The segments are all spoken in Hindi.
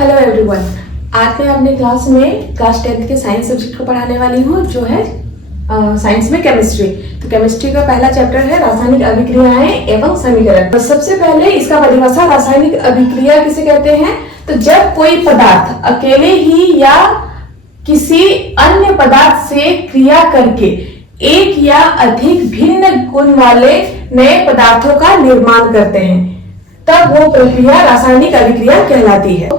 Hello everyone. आज मैं अपने क्लास में क्लास 10th के साइंस सब्जेक्ट को पढ़ाने वाली हूँ, जो है साइंस में केमिस्ट्री। तो केमिस्ट्री का पहला चैप्टर है रासायनिक अभिक्रियाएं एवं समीकरण। तो सबसे पहले इसका परिभाषा, रासायनिक अभिक्रिया किसे कहते हैं? तो जब कोई पदार्थ अकेले ही या किसी अन्य पदार्थ से क्रिया करके एक या अधिक भिन्न गुण वाले नए पदार्थों का निर्माण करते हैं, तब वो प्रक्रिया रासायनिक अभिक्रिया कहलाती है।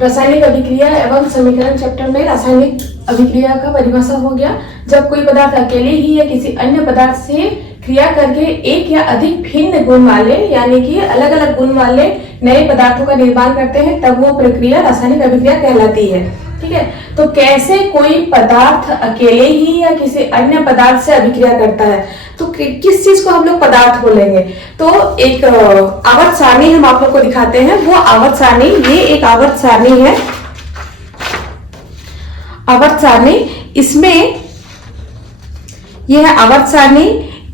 रासायनिक अभिक्रिया एवं समीकरण चैप्टर में रासायनिक अभिक्रिया का परिभाषा हो गया। जब कोई पदार्थ अकेले ही या किसी अन्य पदार्थ से क्रिया करके एक या अधिक भिन्न गुण वाले, यानी कि अलग अलग गुण वाले नए पदार्थों का निर्माण करते हैं, तब वो प्रक्रिया रासायनिक अभिक्रिया कहलाती है। ठीक है, तो कैसे कोई पदार्थ अकेले ही या किसी अन्य पदार्थ से अभिक्रिया करता है, तो किस चीज को हम लोग पदार्थ बोलेंगे? तो एक आवर्त सारणी हम आप लोग को दिखाते हैं। वो आवर्त सारणी, ये एक आवर्त सारणी है। आवर्त सारणी, इसमें ये है आवर्त सारणी,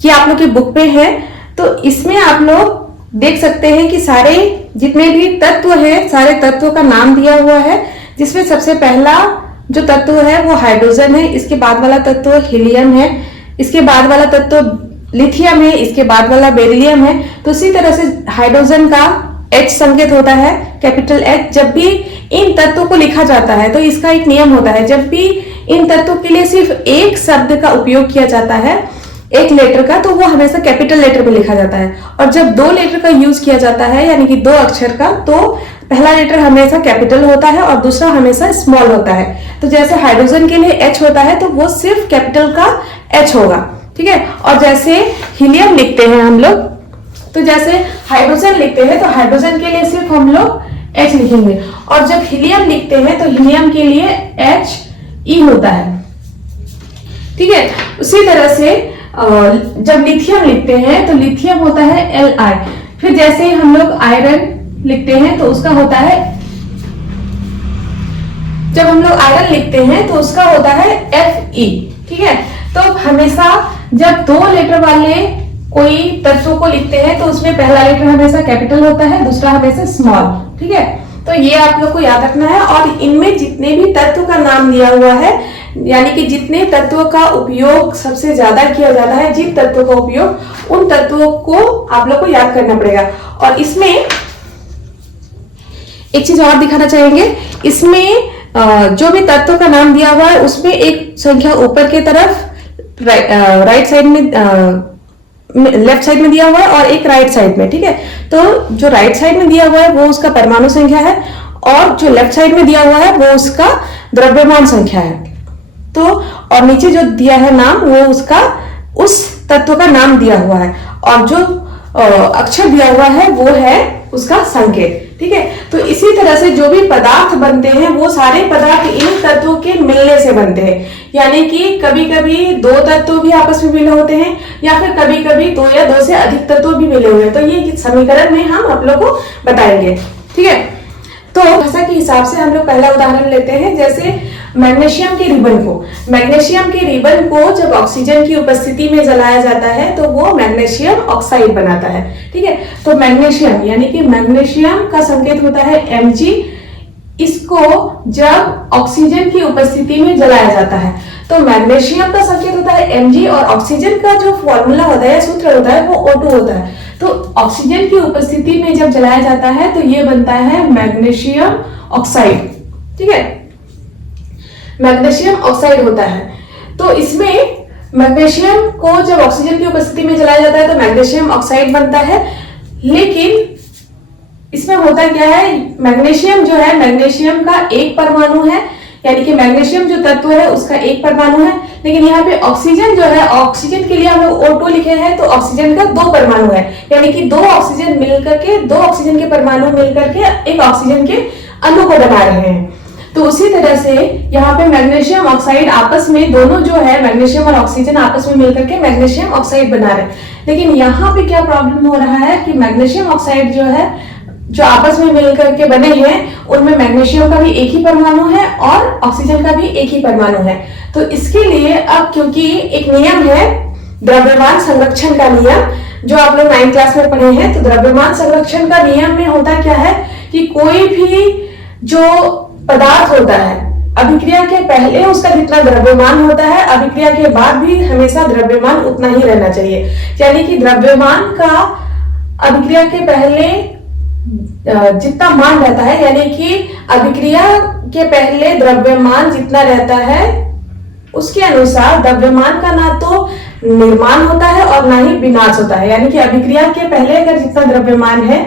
ये आप लोग की बुक पे है। तो इसमें आप लोग देख सकते हैं कि सारे जितने भी तत्व है, सारे तत्वों का नाम दिया हुआ है, जिसमें सबसे पहला जो तत्व है वो हाइड्रोजन है, इसके बाद वाला तत्व हीलियम है, इसके बाद वाला तत्व लिथियम है, इसके बाद वाला बेरिलियम है। तो इसी तरह से हाइड्रोजन का H संकेत होता है, कैपिटल H। जब भी इन तत्वों को लिखा जाता है तो इसका एक नियम होता है, जब भी इन तत्वों के लिए सिर्फ एक शब्द का उपयोग किया जाता है, एक लेटर का, तो वो हमेशा कैपिटल लेटर में लिखा जाता है। और जब दो लेटर का यूज किया जाता है, यानी कि दो अक्षर का, तो पहला लेटर हमेशा कैपिटल होता है और दूसरा हमेशा स्मॉल होता है। तो जैसे हाइड्रोजन के लिए H होता है, तो वो सिर्फ कैपिटल का H होगा। ठीक है, और जैसे हीलियम लिखते हैं हम लोग, तो जैसे हाइड्रोजन लिखते हैं तो हाइड्रोजन के लिए सिर्फ हम लोग H लिखेंगे, और जब हीलियम लिखते हैं तो हीलियम के लिए HE होता है। ठीक है, उसी तरह से जब लिथियम लिखते हैं तो लिथियम होता है Li। फिर जैसे हम लोग आयरन लिखते हैं तो उसका होता है, जब हम लोग आयरन लिखते हैं तो उसका होता है Fe। ठीक है, तो हमेशा जब दो लेटर वाले कोई तत्व को लिखते हैं तो उसमें पहला लेटर हमेशा कैपिटल होता है, दूसरा हमेशा स्मॉल। ठीक है, तो ये आप लोग को याद रखना है। और इनमें जितने भी तत्व का नाम दिया हुआ है, यानी कि जितने तत्वों का उपयोग सबसे ज्यादा किया जाता है, जिन तत्वों का उपयोग, उन तत्वों को आप लोग को याद करना पड़ेगा। और इसमें एक चीज और दिखाना चाहेंगे, इसमें जो भी तत्व का नाम दिया हुआ है उसमें एक संख्या ऊपर की तरफ राइट साइड में, लेफ्ट साइड में दिया हुआ है और एक राइट साइड में। ठीक है, तो जो राइट साइड में दिया हुआ है वो उसका परमाणु संख्या है, और जो लेफ्ट साइड में दिया हुआ है वो उसका द्रव्यमान संख्या है। तो और नीचे जो दिया है नाम, वो उसका उस तत्व का नाम दिया हुआ है, और जो अक्षर दिया हुआ है वो है उसका संकेत। ठीक है, तो इसी तरह से जो भी पदार्थ बनते हैं वो सारे पदार्थ इन तत्वों के मिलने से बनते हैं। यानी कि कभी कभी दो तत्व भी आपस में मिले होते हैं, या फिर कभी कभी दो या दो से अधिक तत्व भी मिले हुए हैं। तो ये समीकरण में हम आप लोगों को बताएंगे। ठीक है, तो भाषा के हिसाब से हम लोग पहला उदाहरण लेते हैं, जैसे मैग्नीशियम के रिबन को। मैग्नीशियम के रिबन को जब ऑक्सीजन की उपस्थिति में जलाया जाता है तो वो मैग्नीशियम ऑक्साइड बनाता है। ठीक है, तो मैग्नीशियम, यानी कि मैग्नीशियम का संकेत होता है Mg। इसको जब ऑक्सीजन की उपस्थिति में जलाया जाता है तो मैग्नीशियम का संकेत होता है Mg, और ऑक्सीजन का जो फॉर्मूला होता है, सूत्र होता है, वो O2 होता है। तो ऑक्सीजन की उपस्थिति में जब जलाया जाता है तो ये बनता है मैग्नीशियम ऑक्साइड। ठीक है, मैग्नीशियम ऑक्साइड होता है। तो इसमें मैग्नीशियम को जब ऑक्सीजन की उपस्थिति में जलाया जाता है तो मैग्नीशियम ऑक्साइड बनता है। लेकिन इसमें होता क्या है, मैग्नीशियम जो है, मैग्नीशियम का एक परमाणु है, यानी कि मैग्नीशियम जो तत्व है उसका एक परमाणु है। लेकिन यहाँ पे ऑक्सीजन जो है, ऑक्सीजन के लिए हम लोग O2 लिखे हैं, तो ऑक्सीजन का दो परमाणु है, यानी कि दो ऑक्सीजन मिलकर के, दो ऑक्सीजन के परमाणु मिलकर के एक ऑक्सीजन के अणु को बना रहे हैं। तो उसी तरह से यहाँ पे मैग्नीशियम ऑक्साइड आपस में, दोनों जो है मैग्नीशियम और ऑक्सीजन आपस में मिलकर के मैग्नीशियम ऑक्साइड बना रहे हैं। लेकिन यहाँ पे क्या प्रॉब्लम हो रहा है कि मैग्नीशियम ऑक्साइड जो है, जो आपस में मिलकर के बने हैं, उनमें मैग्नीशियम का भी एक ही परमाणु है और ऑक्सीजन का भी एक ही परमाणु है। तो इसके लिए अब, क्योंकि एक नियम है द्रव्यमान संरक्षण का नियम, जो आप लोग 9th क्लास में पढ़े हैं, तो द्रव्यमान संरक्षण का नियम में होता क्या है कि कोई भी जो पदार्थ होता है अभिक्रिया के पहले उसका जितना द्रव्यमान होता है अभिक्रिया के बाद भी हमेशा द्रव्यमान उतना ही रहना चाहिए। यानी कि द्रव्यमान का अभिक्रिया के पहले जितना मान रहता है, यानी कि अभिक्रिया के पहले द्रव्यमान जितना रहता है उसके अनुसार द्रव्यमान का ना तो निर्माण होता है और ना ही विनाश होता है। यानी कि अभिक्रिया के पहले अगर जितना द्रव्यमान है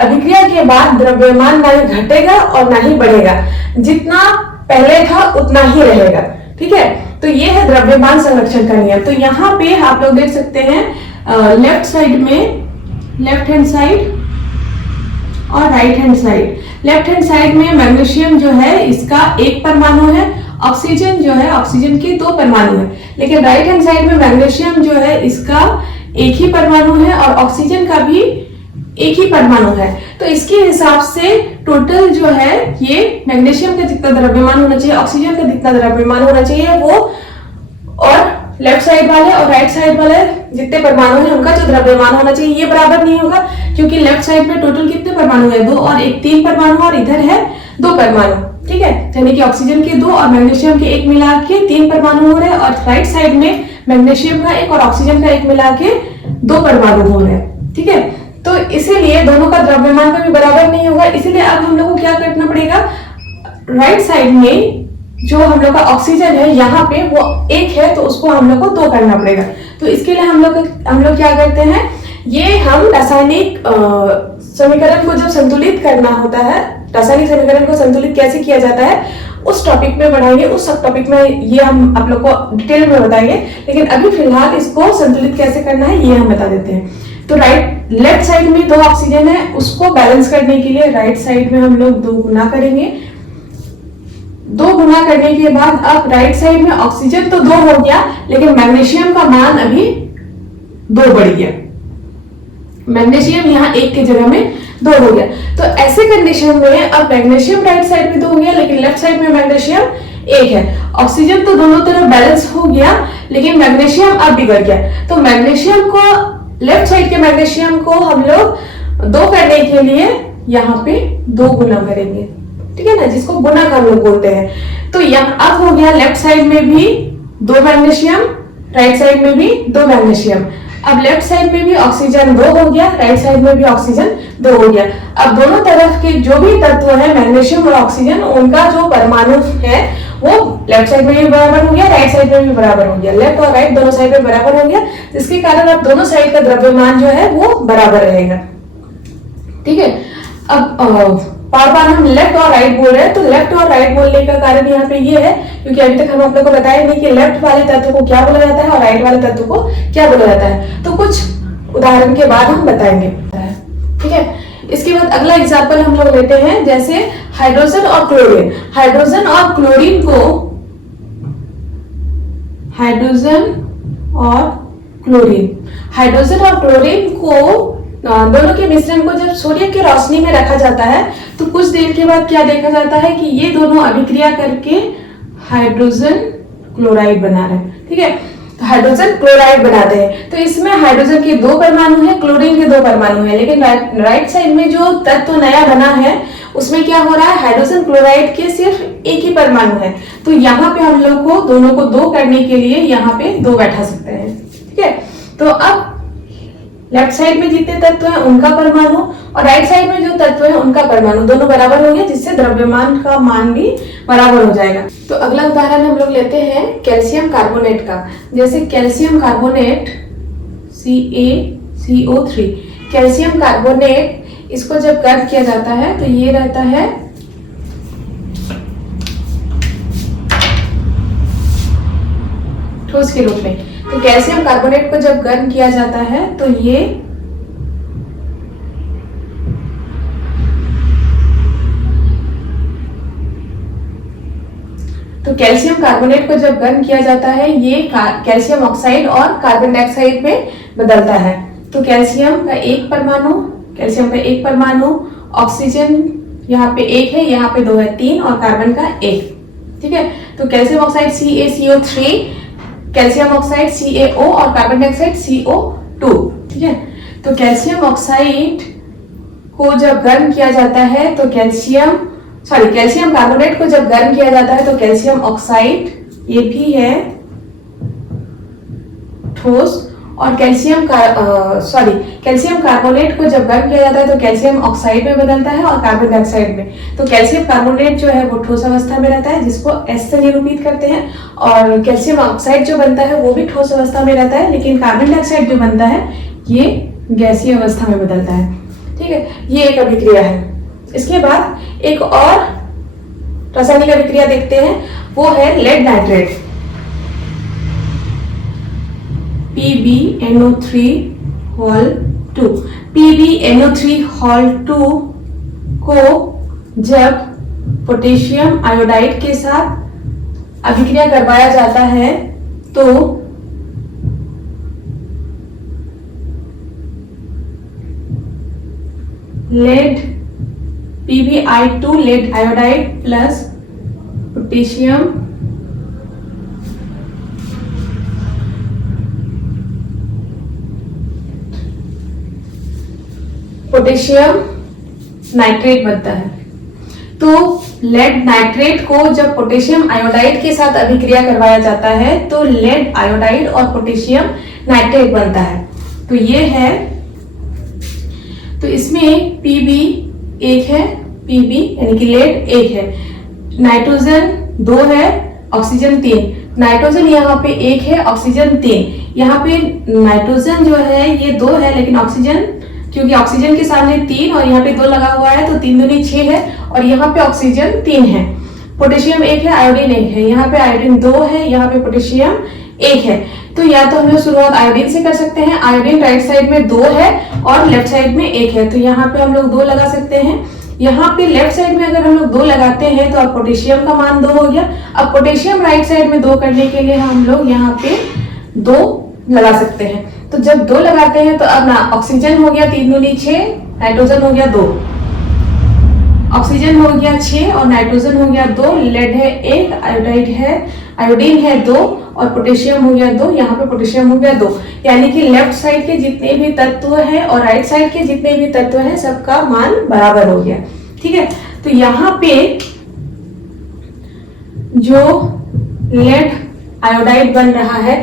अभिक्रिया के बाद द्रव्यमान ना ही घटेगा और ना ही बढ़ेगा, जितना पहले था उतना ही रहेगा। ठीक है, तो ये है द्रव्यमान संरक्षण का नियम। तो यहाँ पे आप लोग देख सकते हैं लेफ्ट साइड में, लेफ्ट हैंड साइड और right hand side. Left hand side में मैग्नीशियम जो है इसका एक परमाणु है, ऑक्सीजन जो है ऑक्सीजन के दो परमाणु है। लेकिन राइट हैंड साइड में मैग्नीशियम जो है इसका एक ही परमाणु है और ऑक्सीजन का भी एक ही परमाणु है। तो इसके हिसाब से टोटल जो है ये मैग्नीशियम का जितना द्रव्यमान होना चाहिए, ऑक्सीजन का जितना द्रव्यमान होना चाहिए वो, और लेफ्ट साइड वाले और राइट साइड वाले जितने परमाणु हैं उनका जो द्रव्यमान होना चाहिए ये बराबर नहीं होगा, क्योंकि लेफ्ट साइड में टोटल कितने परमाणु है, 2 और 1 3 परमाणु, और इधर है 2 परमाणु। ठीक है, यानी कि ऑक्सीजन के 2 और मैग्नीशियम के 1 मिला के 3 परमाणु हो रहे हैं, और राइट साइड में मैग्नीशियम का 1 और ऑक्सीजन का 1 मिला के 2 परमाणु हो रहे हैं। ठीक है, तो इसीलिए दोनों का द्रव्यमान का भी बराबर नहीं होगा। इसीलिए अब हम लोग को क्या करना पड़ेगा, राइट साइड में जो हम लोग का ऑक्सीजन है यहाँ पे वो 1 है तो उसको हम लोग को 2 करना पड़ेगा। तो इसके लिए हम लोग क्या करते हैं, ये हम रासायनिक समीकरण को जब संतुलित करना होता है, रासायनिक समीकरण को संतुलित कैसे किया जाता है उस टॉपिक में पढ़ाएंगे, उस सब टॉपिक में ये हम आप लोग को डिटेल में बताएंगे। लेकिन अभी फिलहाल इसको संतुलित कैसे करना है ये हम बता देते हैं। तो लेफ्ट साइड में 2 ऑक्सीजन है, उसको बैलेंस करने के लिए राइट साइड में हम लोग 2 गुना करेंगे। 2 गुना करने के बाद अब राइट साइड में ऑक्सीजन तो 2 हो गया, लेकिन मैग्नीशियम का मान अभी 2 बढ़ गया। मैग्नीशियम यहाँ 1 की जगह में 2 हो गया। तो ऐसे कंडीशन में अब मैग्नीशियम राइट साइड में 2 हो गया, लेकिन लेफ्ट साइड में मैग्नीशियम 1 है। ऑक्सीजन तो दोनों तरफ बैलेंस हो गया, लेकिन मैग्नीशियम अब बिगड़ गया। तो मैग्नीशियम को, लेफ्ट साइड के मैग्नीशियम को हम लोग 2 करने के लिए यहाँ पे 2 गुना करेंगे। ठीक है ना, जिसको गुणक हम लोग बोलते हैं। तो यहाँ अब हो गया लेफ्ट साइड में भी 2 मैग्नीशियम, राइट साइड में भी 2 मैग्नीशियम। अब लेफ्ट साइड में भी ऑक्सीजन 2 हो गया, राइट साइड में भी ऑक्सीजन 2 हो गया। अब दोनों तरफ के जो भी तत्व है मैग्नीशियम और ऑक्सीजन, उनका जो परमाणु है वो लेफ्ट साइड में भी बराबर हो गया, राइट साइड में भी बराबर हो गया। लेफ्ट और राइट दोनों साइड में बराबर हो गया, जिसके कारण अब दोनों साइड का द्रव्यमान जो है वो बराबर रहेगा। ठीक है, अब बार बार हम लेफ्ट और राइट बोल रहे हैं, तो लेफ्ट और राइट बोलने का कारण यहाँ पे ये है क्योंकि अभी तक हम आप लोग को बताया नहीं कि लेफ्ट वाले तत्व को क्या बोला जाता है और राइट वाले तत्व को क्या बोला जाता है। तो कुछ उदाहरण के बाद हम बताएंगे। ठीक है, इसके बाद अगला एग्जाम्पल हम लोग लेते हैं, जैसे हाइड्रोजन और क्लोरीन। हाइड्रोजन और क्लोरीन को, हाइड्रोजन और क्लोरीन को दोनों के मिश्रण को जब सूर्य की रोशनी में रखा जाता है तो कुछ देर के बाद क्या देखा जाता है कि ये दोनों अभिक्रिया करके हाइड्रोजन क्लोराइड बना रहे हैं। ठीक है, तो हाइड्रोजन क्लोराइड बनाते हैं। तो इसमें हाइड्रोजन के 2 परमाणु है, क्लोरीन के 2 परमाणु है, लेकिन राइट साइड में जो तत्व नया बना है उसमें क्या हो रहा है, हाइड्रोजन क्लोराइड के सिर्फ 1 ही परमाणु है। तो यहाँ पे हम लोग को दोनों को 2 करने के लिए यहाँ पे 2 बैठा सकते हैं। ठीक है, तो अब लेफ्ट साइड में जितने तत्व हैं उनका परमाणु और राइट साइड में जो तत्व है उनका परमाणु दोनों बराबर होंगे, जिससे द्रव्यमान का मान भी बराबर हो जाएगा। तो अगला उदाहरण हम लोग लेते हैं कैल्शियम कार्बोनेट का। जैसे calcium carbonate CaCO3, calcium carbonate, इसको जब गर्म किया जाता है तो ये रहता है ठोस के रूप में। तो कैल्शियम कार्बोनेट को जब गर्म किया जाता है तो ये कैल्शियम कार्बोनेट को जब गर्म किया जाता है ये कैल्शियम ऑक्साइड और कार्बन डाइऑक्साइड में बदलता है। तो कैल्शियम का एक परमाणु, ऑक्सीजन यहाँ पे 1 है, यहाँ पे 2 है, 3 और कार्बन का 1। ठीक है, तो calcium oxide CaCO3, calcium oxide CaO और कार्बन डाइऑक्साइड CO2। ठीक है, तो कैल्शियम ऑक्साइड को जब गर्म किया जाता है तो कैल्शियम सॉरी कैल्शियम कार्बोनेट को जब गर्म किया जाता है तो कैल्शियम ऑक्साइड, ये भी है ठोस, और कैल्शियम कार्बोनेट को जब गर्म किया जाता है तो कैल्शियम ऑक्साइड में बदलता है और कार्बन डाइऑक्साइड में। तो कैल्शियम कार्बोनेट जो है वो ठोस अवस्था में रहता है जिसको एस से निरूपित करते हैं, और कैल्शियम ऑक्साइड जो बनता है वो भी ठोस अवस्था में रहता है, लेकिन कार्बन डाइऑक्साइड जो बनता है ये गैसीय अवस्था में बदलता है। ठीक है, ये एक अभिक्रिया है। इसके बाद एक और रासायनिक अभिक्रिया देखते हैं, वो है लेड नाइट्रेट, PbNO3 PbNO3 को जब पोटेशियम आयोडाइड के साथ अभिक्रिया करवाया जाता है तो lead PbI2 lead iodide plus potassium nitrate बनता है। तो लेड नाइट्रेट को जब पोटेशियम आयोडाइड के साथ अभिक्रिया करवाया जाता है तो लेड आयोडाइड और पोटेशियम नाइट्रेट बनता है। तो ये है, तो इसमें Pb एक है, Pb यानी कि लेड एक है, नाइट्रोजन 2 है, ऑक्सीजन 3, नाइट्रोजन यहाँ पे 1 है, ऑक्सीजन 3। यहाँ पे नाइट्रोजन जो है ये 2 है, लेकिन ऑक्सीजन, क्योंकि ऑक्सीजन के सामने 3 और यहाँ पे 2 लगा हुआ है तो 3 दूनी 6 है, और यहाँ पे ऑक्सीजन 3 है, पोटेशियम 1 है, आयोडीन 1 है, यहाँ पे आयोडीन 2 है, यहाँ पे पोटेशियम 1 है। तो या तो हम लोग शुरुआत आयोडीन से कर सकते हैं, आयोडीन राइट साइड में 2 है और लेफ्ट साइड में 1 है, तो यहाँ पे हम लोग 2 लगा सकते हैं। यहाँ पे लेफ्ट साइड में अगर हम लोग 2 लगाते हैं तो अब पोटेशियम का मान 2 हो गया। अब पोटेशियम राइट साइड में 2 करने के लिए हम लोग यहाँ पे 2 लगा सकते हैं। तो जब 2 लगाते हैं तो अब ना ऑक्सीजन हो गया 3 दूनी 6, नाइट्रोजन हो गया 2, ऑक्सीजन हो गया 6 और नाइट्रोजन हो गया 2, लेड है 1, आयोडाइड है, आयोडीन है 2 और पोटेशियम हो गया 2, यहाँ पे पोटेशियम हो गया 2, यानी कि लेफ्ट साइड के जितने भी तत्व हैं और राइट साइड के जितने भी तत्व हैं सबका मान बराबर हो गया। ठीक है, तो यहाँ पे जो लेड आयोडाइड बन रहा है,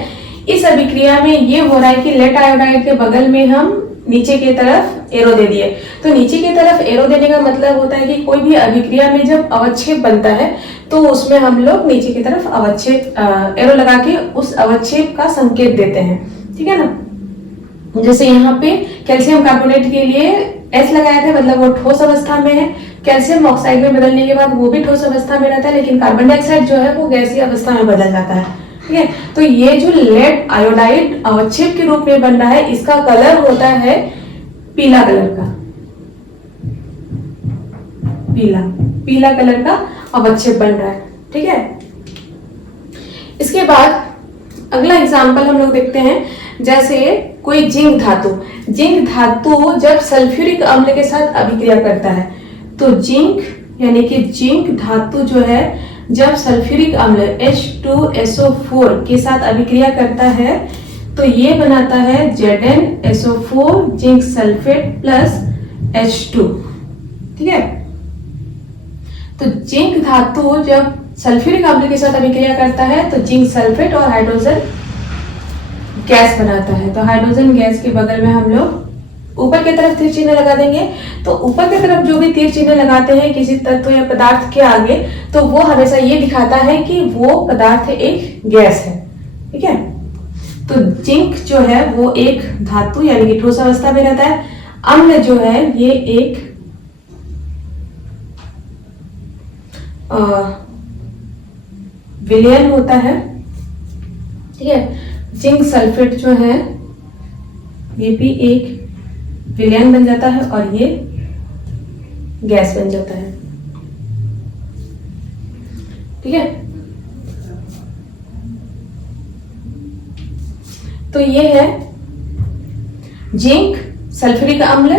इस अभिक्रिया में ये हो रहा है कि लेड आयोडाइड के बगल में हम नीचे की तरफ एरो दे दिए। तो नीचे की तरफ एरो देने का मतलब होता है कि कोई भी अभिक्रिया में जब अवच्छेद बनता है तो उसमें हम लोग नीचे की तरफ अवच्छेद एरो लगा के उस अवच्छेद का संकेत देते हैं। ठीक है ना, जैसे यहाँ पे कैल्शियम कार्बोनेट के लिए एस लगाया था, मतलब वो ठोस अवस्था में है। कैल्शियम ऑक्साइड में बदलने के बाद वो भी ठोस अवस्था में रहता है, लेकिन कार्बन डाइऑक्साइड जो है वो गैसीय अवस्था में बदल जाता है। ठीक है, तो ये जो लेड आयोडाइड अवच्छेद के रूप में बन रहा है, इसका कलर होता है पीला कलर का, पीला कलर का अवच्छेद बन रहा है। ठीक है, इसके बाद अगला एग्जाम्पल हम लोग देखते हैं, जैसे कोई जिंक धातु जब सल्फ्यूरिक अम्ल के साथ अभिक्रिया करता है तो जिंक यानी कि जिंक धातु जो है जब सल्फ्यूरिक अम्ल H2SO4 के साथ अभिक्रिया करता है तो ये बनाता है ZnSO4 zinc sulphate plus H2। ठीक है, तो जिंक धातु जब सल्फ्यूरिक अम्ल के साथ अभिक्रिया करता है तो जिंक सल्फेट और हाइड्रोजन गैस बनाता है। तो हाइड्रोजन गैस के बगल में हम लोग ऊपर की तरफ तीर चिन्ह लगा देंगे। तो ऊपर की तरफ जो भी तीर चिन्ह लगाते हैं किसी तत्व या पदार्थ के आगे, तो वो हमेशा ये दिखाता है कि वो पदार्थ एक गैस है। ठीक है, तो जिंक जो है वो एक धातु यानी कि ठोस अवस्था में रहता है। अम्ल जो है ये एक विलयन होता है। ठीक है, जिंक सल्फेट जो है ये भी एक विलयन बन जाता है और ये गैस बन जाता है। ठीक है, तो ये है जिंक सल्फ्यूरिक अम्ल,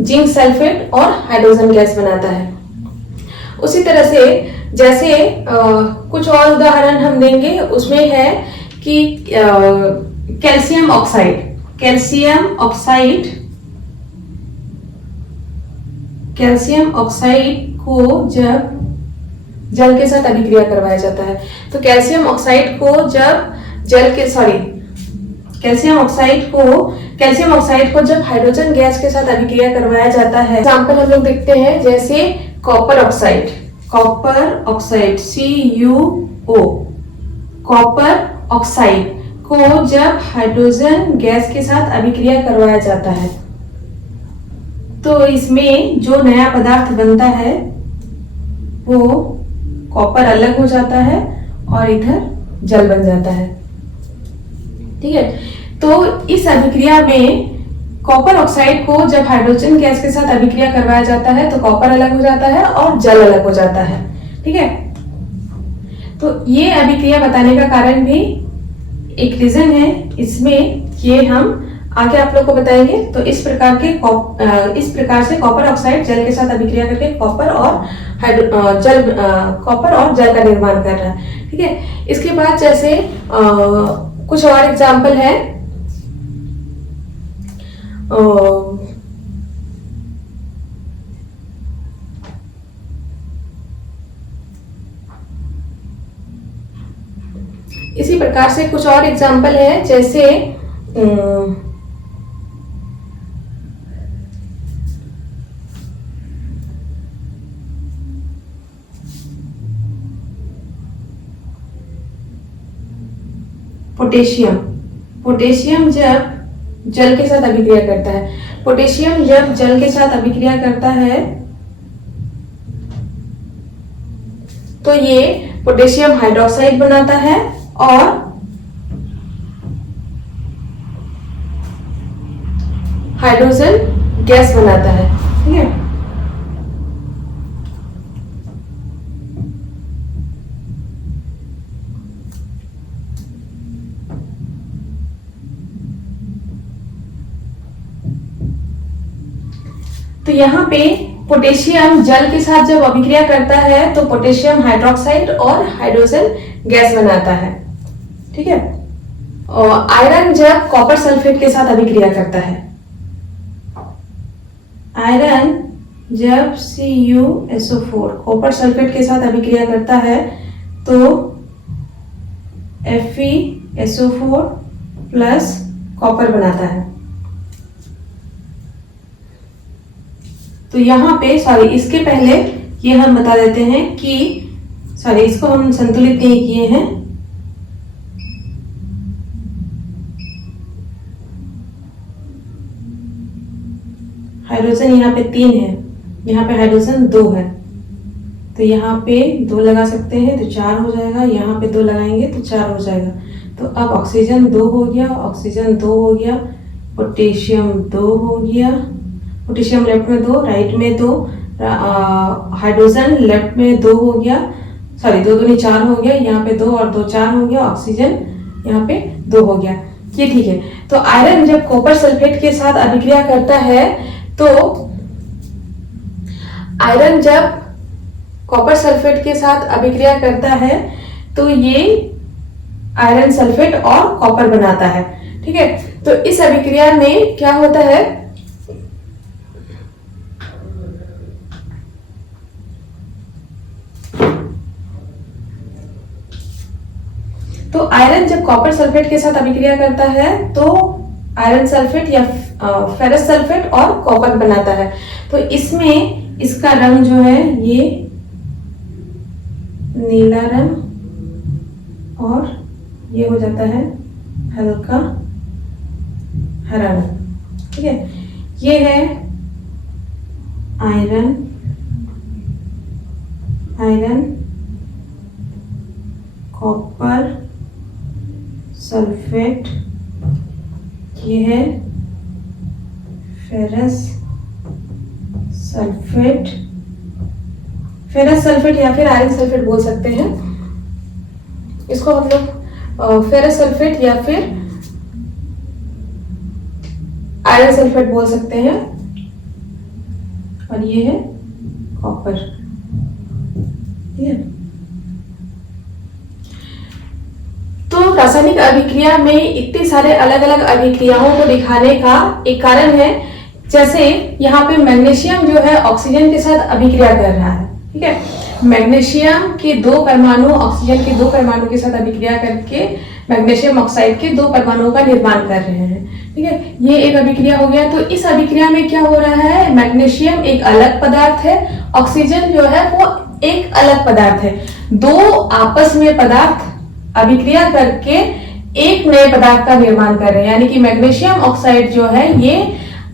जिंक सल्फेट और हाइड्रोजन गैस बनाता है। उसी तरह से जैसे कुछ और उदाहरण हम देंगे, उसमें है कि कैल्शियम ऑक्साइड को जब जल के साथ अभिक्रिया करवाया जाता है, तो कैल्शियम ऑक्साइड को जब कैल्शियम ऑक्साइड को जब हाइड्रोजन गैस के साथ अभिक्रिया करवाया जाता है, एग्जाम्पल हम लोग देखते हैं जैसे copper oxide CuO, copper oxide को जब हाइड्रोजन गैस के साथ अभिक्रिया करवाया जाता है तो इसमें जो नया पदार्थ बनता है वो कॉपर अलग हो जाता है और इधर जल बन जाता है। ठीक है, तो इस अभिक्रिया में कॉपर ऑक्साइड को जब हाइड्रोजन गैस के साथ अभिक्रिया करवाया जाता है तो कॉपर अलग हो जाता है और जल अलग हो जाता है। ठीक है, तो ये अभिक्रिया बताने का कारण भी एक रीजन है इसमें, ये हम आगे आप लोग को बताएंगे। तो इस प्रकार से कॉपर ऑक्साइड जल के साथ अभिक्रिया करके कॉपर और जल का निर्माण कर रहा है। ठीक है, इसके बाद जैसे कुछ और एग्जाम्पल है, इसी प्रकार से कुछ और एग्जाम्पल है जैसे पोटेशियम जब जल के साथ अभिक्रिया करता है, पोटेशियम जब जल के साथ अभिक्रिया करता है तो ये पोटेशियम हाइड्रोक्साइड बनाता है और हाइड्रोजन गैस बनाता है। ठीक है, तो यहाँ पे पोटेशियम जल के साथ जब अभिक्रिया करता है तो पोटेशियम हाइड्रोक्साइड और हाइड्रोजन गैस बनाता है। ठीक है, और आयरन जब कॉपर सल्फेट के साथ अभिक्रिया करता है, आयरन जब CuSO4 कॉपर सल्फेट के साथ अभिक्रिया करता है तो FeSO4 प्लस कॉपर बनाता है। तो यहाँ पे इसके पहले ये हम बता देते हैं कि इसको हम संतुलित नहीं किए हैं। हाइड्रोजन यहाँ पे 3 है, यहाँ पे हाइड्रोजन 2 है, तो यहाँ पे 2 लगा सकते हैं तो 4 हो जाएगा, यहाँ पे 2 लगाएंगे तो 4 हो जाएगा। तो अब ऑक्सीजन 2 हो गया, ऑक्सीजन 2 हो गया, पोटेशियम 2 हो गया, पोटेशियम लेफ्ट में 2, राइट में 2, हाइड्रोजन लेफ्ट में 2 हो गया, 2 दूनी 4 हो गया, यहाँ पे 2 और 2 4 हो गया, ऑक्सीजन यहाँ पे 2 हो गया। ये ठीक है, तो आयरन जब कॉपर सल्फेट के साथ अभिक्रिया करता है तो आयरन जब कॉपर सल्फेट के साथ अभिक्रिया करता है तो ये आयरन सल्फेट और कॉपर बनाता है। ठीक है, तो इस अभिक्रिया में क्या होता है, तो आयरन जब कॉपर सल्फेट के साथ अभिक्रिया करता है तो आयरन सल्फेट या फेरस सल्फेट और कॉपर बनाता है। तो इसमें इसका रंग जो है ये नीला रंग और ये हो जाता है हल्का हरा रंग। ठीक है, ये है आयरन कॉपर सल्फेट, ये है फेरस सल्फेट या फिर आयरन सल्फेट बोल सकते हैं इसको हम लोग, फेरस सल्फेट या फिर आयरन सल्फेट बोल सकते हैं, और ये है कॉपर। ठीक है, तो रासायनिक अभिक्रिया में इतने सारे अलग अलग अभिक्रियाओं को दिखाने का एक कारण है, जैसे यहाँ पे मैग्नीशियम जो है ऑक्सीजन के साथ अभिक्रिया कर रहा है, ठीक है। मैग्नीशियम के 2 परमाणु ऑक्सीजन के 2 परमाणु के साथ अभिक्रिया करके मैग्नीशियम ऑक्साइड के 2 परमाणुओं का निर्माण कर रहे हैं, ठीक है। ये एक अभिक्रिया हो गया। तो इस अभिक्रिया में क्या हो रहा है, मैग्नीशियम एक अलग पदार्थ है, ऑक्सीजन जो है वो एक अलग पदार्थ है। 2 आपस में पदार्थ अभिक्रिया करके एक नए पदार्थ का निर्माण कर रहे हैं, यानी कि मैग्नीशियम ऑक्साइड जो है ये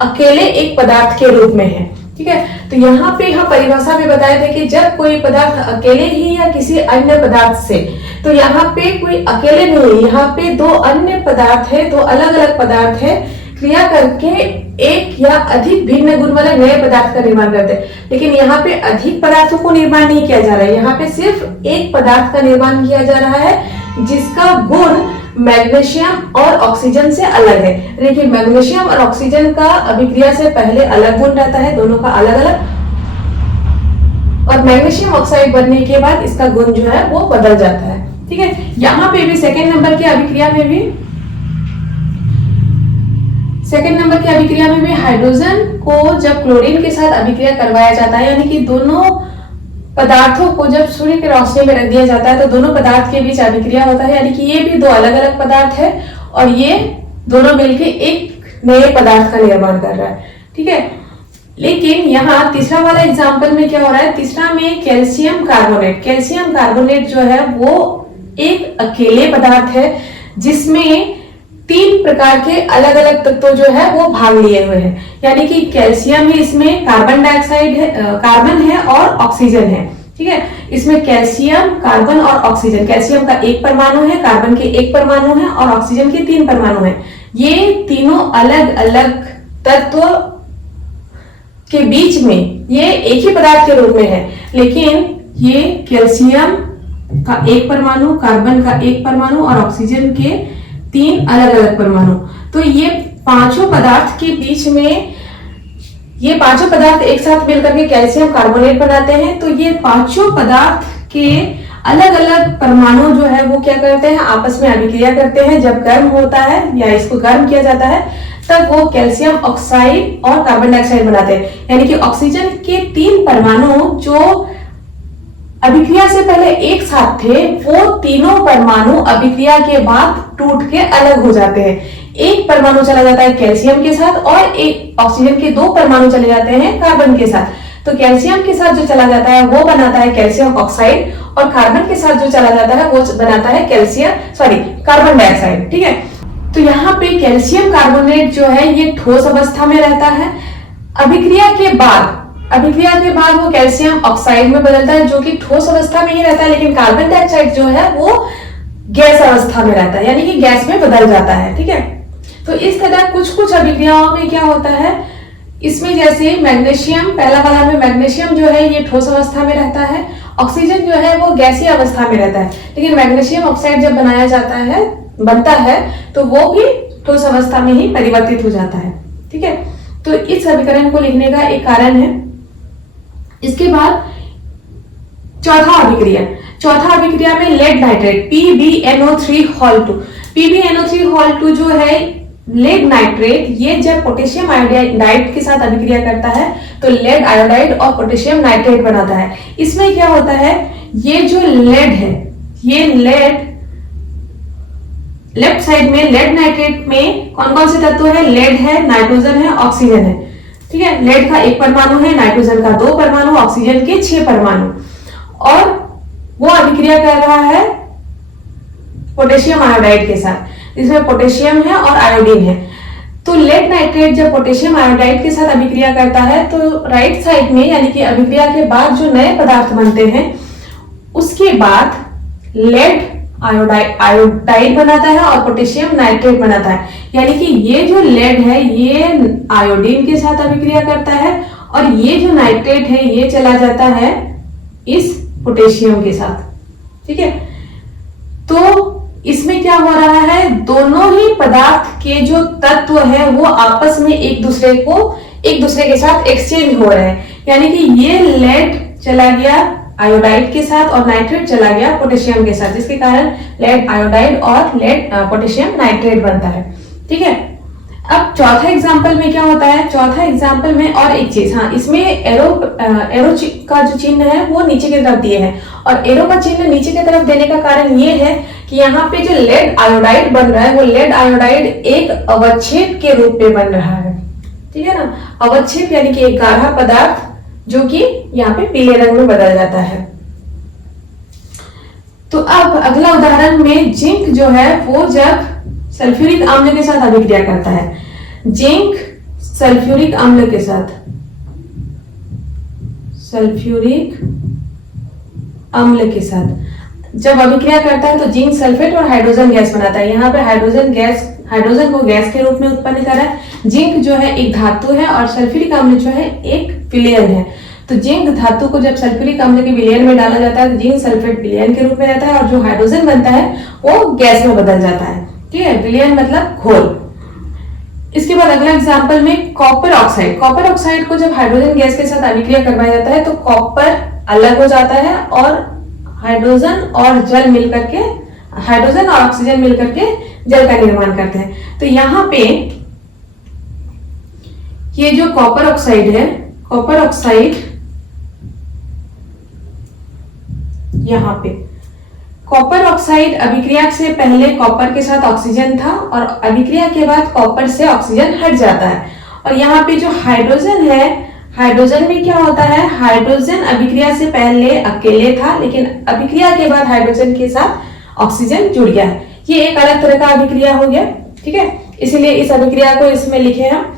अकेले एक पदार्थ के रूप में है, ठीक है। तो यहाँ पे हम परिभाषा में बताए थे कि जब कोई पदार्थ अकेले ही या किसी अन्य पदार्थ से, तो यहाँ पे कोई अकेले नहीं है, यहाँ पे 2 अन्य पदार्थ है, 2 अलग अलग पदार्थ है, क्रिया करके एक या अधिक भिन्न गुण वाले नए पदार्थ का निर्माण करते हैं। लेकिन यहाँ पे अधिक पदार्थों को निर्माण नहीं किया जा रहा है, यहाँ पे सिर्फ एक पदार्थ का निर्माण किया जा रहा है जिसका गुण मैग्नीशियम और ऑक्सीजन से अलग है। देखिए मैग्नीशियम और ऑक्सीजन का अभिक्रिया से पहले अलग गुण रहता है, दोनों का अलग अलग, और मैग्नीशियम ऑक्साइड बनने के बाद इसका गुण जो है वो बदल जाता है, ठीक है। यहाँ पे भी सेकेंड नंबर की अभिक्रिया में भी हाइड्रोजन को जब क्लोरीन के साथ अभिक्रिया करवाया जाता है, यानी कि दोनों पदार्थों को जब सूर्य की रोशनी में रख दिया जाता है तो दोनों पदार्थ के बीच अभिक्रिया होता है, यानी कि ये भी 2 अलग अलग पदार्थ है और ये दोनों मिलके एक नए पदार्थ का निर्माण कर रहा है, ठीक है। लेकिन यहाँ तीसरा वाला एग्जाम्पल में क्या हो रहा है, तीसरा में कैल्शियम कार्बोनेट जो है वो एक अकेले पदार्थ है जिसमें 3 प्रकार के अलग अलग तत्व जो है वो भाग लिए हुए हैं, यानी कि कैल्शियम है, इसमें कार्बन डाइऑक्साइड है, कार्बन है और ऑक्सीजन है, ठीक है। इसमें कैल्शियम, कार्बन और ऑक्सीजन, कैल्शियम का 1 परमाणु है, कार्बन के 1 परमाणु है और ऑक्सीजन के 3 परमाणु है। ये तीनों अलग अलग तत्व के बीच में ये एक ही पदार्थ के रूप में है, लेकिन ये कैल्शियम का 1 परमाणु, कार्बन का 1 परमाणु और ऑक्सीजन के 3 अलग अलग परमाणु। तो ये पांचों पदार्थ के बीच में, ये पांचों पदार्थ एक साथ मिलकर के कैल्शियम कार्बोनेट बनाते हैं। तो ये पांचों पदार्थ के अलग अलग परमाणु जो है वो क्या करते हैं, आपस में अभिक्रिया करते हैं। जब गर्म होता है या इसको गर्म किया जाता है तब वो कैल्शियम ऑक्साइड और कार्बन डाइऑक्साइड बनाते हैं, यानी कि ऑक्सीजन के 3 परमाणु जो अभिक्रिया से पहले एक साथ थे वो तीनों परमाणु अभिक्रिया के बाद टूट के अलग हो जाते हैं। एक परमाणु चला जाता है कैल्शियम के साथ और एक ऑक्सीजन के 2 परमाणु चले जाते हैं कार्बन के साथ। तो कैल्शियम के साथ जो चला जाता है वो बनाता है कैल्शियम ऑक्साइड और कार्बन के साथ जो चला जाता है वो बनाता है कार्बन डाइऑक्साइड, ठीक है। तो यहाँ पे कैल्शियम कार्बोनेट जो है ये ठोस अवस्था में रहता है। अभिक्रिया के बाद वो कैल्शियम ऑक्साइड में बदलता है जो कि ठोस अवस्था में ही रहता है, लेकिन कार्बन डाइऑक्साइड जो है वो गैस अवस्था में रहता है, यानी कि गैस में बदल जाता है, ठीक है। तो इस तरह कुछ अभिक्रियाओं में क्या होता है, इसमें जैसे मैग्नीशियम, पहला वाला में मैग्नीशियम जो है ये ठोस अवस्था में रहता है, ऑक्सीजन जो है वो गैसीय अवस्था में रहता है, लेकिन मैग्नीशियम ऑक्साइड जब बनता है तो वो भी ठोस अवस्था में ही परिवर्तित हो जाता है, ठीक है। तो इस समीकरण को लिखने का एक कारण है। इसके बाद चौथा अभिक्रिया में लेड नाइट्रेट PbNO3 जो है लेड नाइट्रेट, ये जब पोटेशियम आयोडाइड के साथ अभिक्रिया करता है तो लेड आयोडाइड और पोटेशियम नाइट्रेट बनाता है। इसमें क्या होता है, ये जो लेड है, ये लेड लेफ्ट साइड में लेड नाइट्रेट में कौन कौन से तत्व है, लेड है, नाइट्रोजन है, ऑक्सीजन है, ठीक है। लेड का 1 परमाणु है, नाइट्रोजन का 2 परमाणु, ऑक्सीजन के 6 परमाणु, और वो अभिक्रिया कर रहा है पोटेशियम आयोडाइड के साथ। इसमें पोटेशियम है और आयोडीन है। तो लेड नाइट्रेट जब पोटेशियम आयोडाइड के साथ अभिक्रिया करता है तो राइट साइड में, यानी कि अभिक्रिया के बाद जो नए पदार्थ बनते हैं उसके बाद लेड आयोडाइड बनाता है और पोटेशियम नाइट्रेट बनाता है, यानी कि ये जो लेड है ये आयोडीन के साथ अभिक्रिया करता है और ये जो नाइट्रेट है ये चला जाता है इस पोटेशियम के साथ, ठीक है। तो इसमें क्या हो रहा है, दोनों ही पदार्थ के जो तत्व है वो आपस में एक दूसरे के साथ एक्सचेंज हो रहे हैं, यानी कि ये लेड चला गया आयोडाइड के साथ और नाइट्रेट चला गया पोटेशियम के साथ, जिसके कारण लेड आयोडाइड और लेड पोटेशियम नाइट्रेट बनता है, ठीक है। अब चौथा एग्जाम्पल में क्या होता है, चौथा एग्जाम्पल में और एक चीज, हाँ इसमें एरो का जो चिन्ह है वो नीचे की तरफ दिए हैं, और एरो का चिन्ह नीचे की तरफ देने का कारण ये है कि यहाँ पे जो लेड आयोडाइड बन रहा है वो लेड आयोडाइड एक अवच्छेद के रूप में बन रहा है, ठीक है ना। अवच्छेद यानी कि एक गाढ़ा पदार्थ जो कि यहाँ पे पीले रंग में बदल जाता है। तो अब अगला उदाहरण में जिंक जो है वो जब सल्फ्यूरिक अम्ल के साथ अभिक्रिया करता है, जिंक सल्फ्यूरिक अम्ल के साथ, सल्फ्यूरिक अम्ल के साथ जब अभिक्रिया करता है तो जिंक सल्फेट और हाइड्रोजन गैस बनाता है। यहाँ पे हाइड्रोजन को गैस के रूप में उत्पन्न कर रहा है। जिंक जो है एक धातु है और सल्फ्यूरिक अम्ल जो है एक विलयन है। तो जिंक धातु को जब सल्फ्यूरिक अम्ल के विलयन में डाला जाता है तो जिंक सल्फेट विलयन के रूप में रहता है, और जो हाइड्रोजन बनता है वो गैस में बदल जाता है, ठीक है। विलयन मतलब घोल। इसके बाद अगला एग्जांपल में कॉपर ऑक्साइड। कॉपर ऑक्साइड को जब हाइड्रोजन गैस के साथ अभिक्रिया करवाया जाता है तो कॉपर अलग हो जाता है और हाइड्रोजन और जल मिलकर के, हाइड्रोजन और ऑक्सीजन मिलकर के जल का निर्माण करते हैं। तो यहाँ पे ये जो कॉपर ऑक्साइड है, कॉपर ऑक्साइड यहाँ पे कॉपर ऑक्साइड अभिक्रिया से पहले कॉपर के साथ ऑक्सीजन था और अभिक्रिया के बाद कॉपर से ऑक्सीजन हट जाता है। और यहाँ पे जो हाइड्रोजन है, हाइड्रोजन में क्या होता है, हाइड्रोजन अभिक्रिया से पहले अकेले था लेकिन अभिक्रिया के बाद हाइड्रोजन के साथ ऑक्सीजन जुड़ गया है। ये एक अलग तरह का अभिक्रिया हो गया, ठीक है, इसीलिए इस अभिक्रिया को इसमें लिखे हम।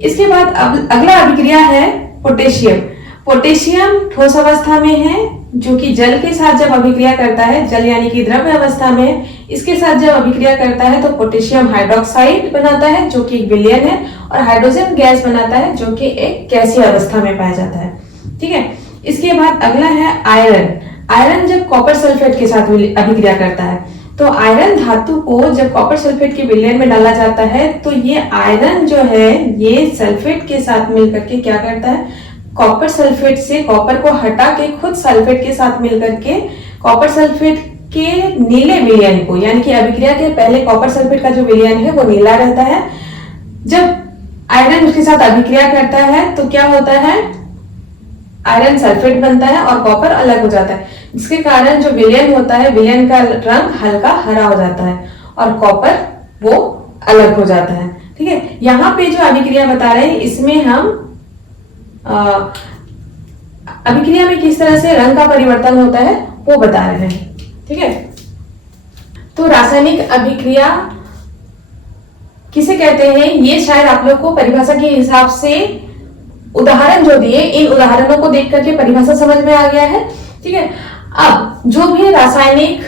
इसके बाद अगला अभिक्रिया है पोटेशियम। पोटेशियम ठोस अवस्था में है जो कि जल के साथ जब अभिक्रिया करता है, जल यानी कि द्रव्य अवस्था में, इसके साथ जब अभिक्रिया करता है तो पोटेशियम हाइड्रोक्साइड बनाता है जो कि एक विलयन है, और हाइड्रोजन गैस बनाता है जो कि एक गैसीय अवस्था में पाया जाता है, ठीक है। इसके बाद अगला है आयरन। आयरन जब कॉपर सल्फेट के साथ अभिक्रिया करता है तो आयरन धातु को जब कॉपर सल्फेट के विलयन में डाला जाता है तो ये आयरन जो है ये सल्फेट के साथ मिलकर के क्या करता है, कॉपर सल्फेट से कॉपर को हटा के खुद सल्फेट के साथ मिलकर के कॉपर सल्फेट के नीले विलयन को, यानी कि अभिक्रिया के पहले कॉपर सल्फेट का जो विलयन है वो नीला रहता है। जब आयरन उसके साथ अभिक्रिया करता है तो क्या होता है, आयरन सल्फेट बनता है और कॉपर अलग हो जाता है, जिसके कारण जो विलयन होता है, विलयन का रंग हल्का हरा हो जाता है और कॉपर वो अलग हो जाता है, ठीक है। यहाँ पे जो अभिक्रिया बता रहे हैं इसमें हम अभिक्रिया में किस तरह से रंग का परिवर्तन होता है वो बता रहे हैं, ठीक है। तो रासायनिक अभिक्रिया किसे कहते हैं, ये शायद आप लोग को परिभाषा के हिसाब से उदाहरण जो दिए, इन उदाहरणों को देख करके परिभाषा समझ में आ गया है, ठीक है। अब जो भी रासायनिक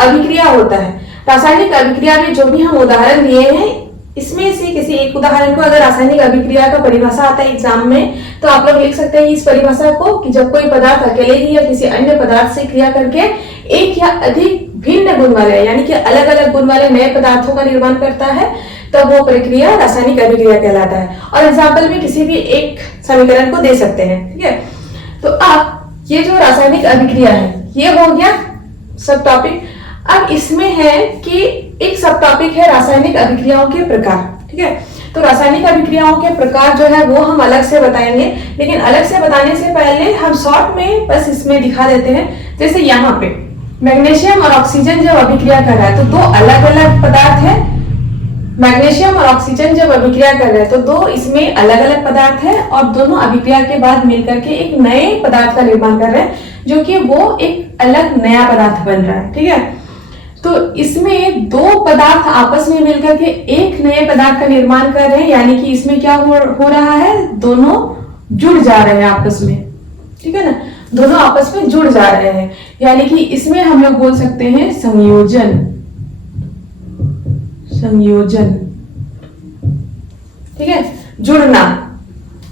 अभिक्रिया होता है, रासायनिक अभिक्रिया में जो भी हम उदाहरण दिए हैं इसमें से किसी एक उदाहरण को, अगर रासायनिक अभिक्रिया का परिभाषा आता है एग्जाम में तो आप लोग लिख सकते हैं इस परिभाषा को कि जब कोई पदार्थ अकेले ही या किसी अन्य पदार्थ से क्रिया करके एक या अधिक भिन्न गुण वाले यानी कि अलग अलग गुण वाले नए पदार्थों का निर्माण करता है तब वो प्रक्रिया रासायनिक अभिक्रिया कहलाता है। और एग्जाम्पल में किसी भी एक समीकरण को दे सकते हैं, ठीक है। तो अब ये जो रासायनिक अभिक्रिया है ये हो गया सब टॉपिक। अब इसमें है कि एक सब टॉपिक है रासायनिक अभिक्रियाओं के प्रकार, ठीक है। तो रासायनिक अभिक्रियाओं के प्रकार जो है वो हम अलग से बताएंगे, लेकिन अलग से बताने से पहले हम शॉर्ट में बस इसमें दिखा देते हैं। जैसे यहाँ पे मैग्नीशियम और ऑक्सीजन जब अभिक्रिया कर रहा है तो दो अलग अलग पदार्थ है। मैग्नीशियम और ऑक्सीजन जब अभिक्रिया कर रहे हैं तो दो इसमें अलग अलग पदार्थ है और दोनों अभिक्रिया के बाद मिलकर के एक नए पदार्थ का निर्माण कर रहे हैं जो कि वो एक अलग नया पदार्थ बन रहा है, ठीक है। तो इसमें दो पदार्थ आपस में मिलकर के एक नए पदार्थ का निर्माण कर रहे हैं, यानी कि इसमें क्या हो रहा है, दोनों जुड़ जा रहे हैं आपस में, ठीक है ना, दोनों आपस में जुड़ जा रहे हैं, यानी कि इसमें हम लोग बोल सकते हैं संयोजन, संयोजन, ठीक है, जुड़ना,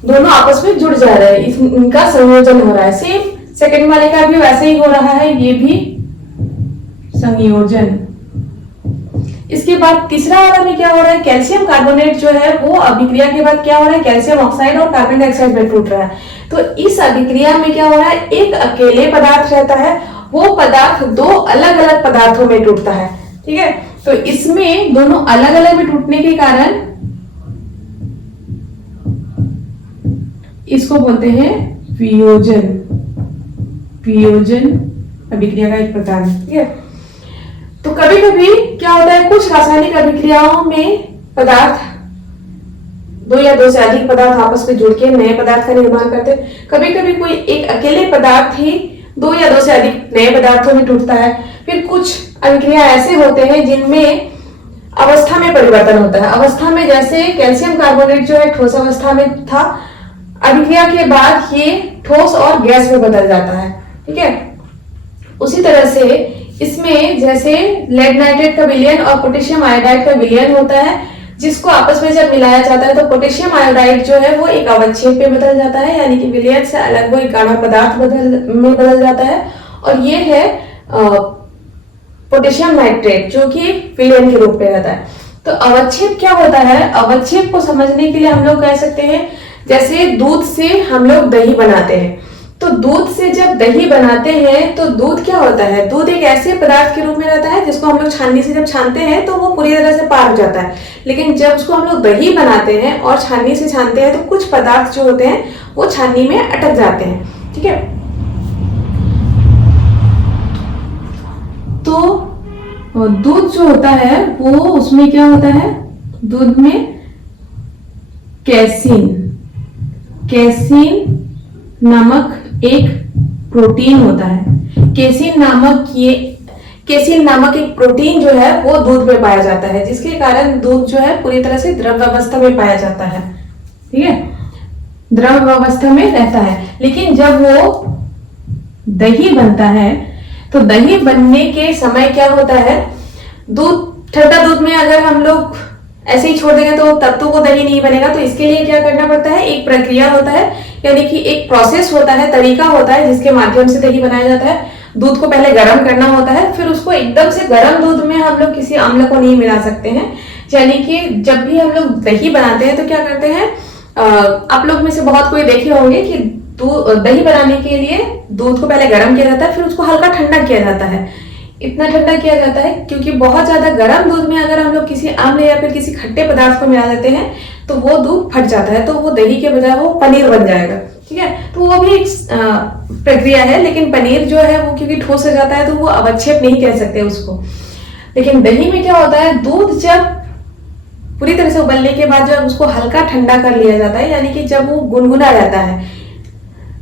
दोनों आपस में जुड़ जा रहे हैं, इनका संयोजन हो रहा है। सेम सेकंड वाले का भी वैसे ही हो रहा है, ये भी संयोजन। इसके बाद तीसरा वाला में क्या हो रहा है, कैल्शियम कार्बोनेट जो है वो अभिक्रिया के बाद क्या हो रहा है, कैल्शियम ऑक्साइड और कार्बन डाइऑक्साइड में टूट रहा है। तो इस अभिक्रिया में क्या हो रहा है, एक अकेले पदार्थ रहता है, वो पदार्थ दो अलग अलग पदार्थों में टूटता है, ठीक है। तो इसमें दोनों अलग अलग में टूटने के कारण इसको बोलते हैं वियोजन। वियोजन अभिक्रिया का एक प्रकार है, ठीक है। तो कभी कभी क्या होता है, कुछ रासायनिक अभिक्रियाओं में पदार्थ, दो या दो से अधिक पदार्थ आपस में जुड़ के नए पदार्थ का निर्माण करते हैं। कभी कभी कोई एक अकेले पदार्थ ही दो या दो से अधिक नए पदार्थों में टूटता है। फिर कुछ अभिक्रिया ऐसे होते हैं जिनमें अवस्था में परिवर्तन होता है। अवस्था में जैसे कैल्शियम कार्बोनेट जो है ठोस अवस्था में था, अभिक्रिया के बाद ये ठोस और गैस में बदल जाता है, ठीक है। उसी तरह से इसमें जैसे लेड नाइट्रेट का विलयन और पोटेशियम आयोडाइड का विलयन होता है, जिसको आपस में जब मिलाया जाता है तो पोटेशियम आयोडाइड जो है वो एक अवच्छेद में बदल जाता है, यानी कि विलयन से अलग वो एक गाढ़ा पदार्थ बदल जाता है। और ये है पोटेशियम नाइट्रेट जो कि विलयन के रूप में रहता है। तो अवच्छेद क्या होता है, अवच्छेद को समझने के लिए हम लोग कह सकते हैं जैसे दूध से हम लोग दही बनाते हैं। तो दूध से जब दही बनाते हैं तो दूध क्या होता है, दूध एक ऐसे पदार्थ के रूप में रहता है जिसको हम लोग छाननी से जब छानते हैं तो वो पूरी तरह से पार हो जाता है। लेकिन जब उसको हम लोग दही बनाते हैं और छाननी से छानते हैं तो कुछ पदार्थ जो होते हैं वो छाननी में अटक जाते हैं, ठीक है। तो दूध जो होता है वो, उसमें क्या होता है, दूध में कैसीन नामक एक प्रोटीन होता है। केसिन नामक एक प्रोटीन जो है वो दूध में पाया जाता है, जिसके कारण दूध जो है पूरी तरह से द्रव अवस्था में पाया जाता है, ठीक है, द्रव अवस्था में रहता है। लेकिन जब वो दही बनता है तो दही बनने के समय क्या होता है, ठंडा दूध में अगर हम लोग ऐसे ही छोड़ देंगे तो तब तो वो दही नहीं बनेगा। तो इसके लिए क्या करना पड़ता है, एक प्रक्रिया होता है, यानी कि एक प्रोसेस होता है, तरीका होता है जिसके माध्यम से दही बनाया जाता है। दूध को पहले गर्म करना होता है, फिर उसको एकदम से गर्म दूध में हम लोग किसी अम्ल को नहीं मिला सकते हैं। यानी कि जब भी हम लोग दही बनाते हैं तो क्या करते हैं, आप लोग में से बहुत कोई देखे होंगे कि दही बनाने के लिए दूध को पहले गर्म किया जाता है, फिर उसको हल्का ठंडा किया जाता है। इतना ठंडा किया जाता है क्योंकि बहुत ज्यादा गर्म दूध में अगर हम लोग किसी अम्ल या फिर किसी खट्टे पदार्थ को मिला देते हैं तो वो दूध फट जाता है, तो वो दही के बजाय वो पनीर बन जाएगा, ठीक है। तो वो भी एक प्रक्रिया है, लेकिन पनीर जो है वो क्योंकि ठोस हो जाता है तो वो अवच्छेद नहीं कह सकते उसको। लेकिन दही में क्या होता है, दूध जब पूरी तरह से उबलने के बाद जब उसको हल्का ठंडा कर लिया जाता है, यानी कि जब वो गुनगुना रहता है,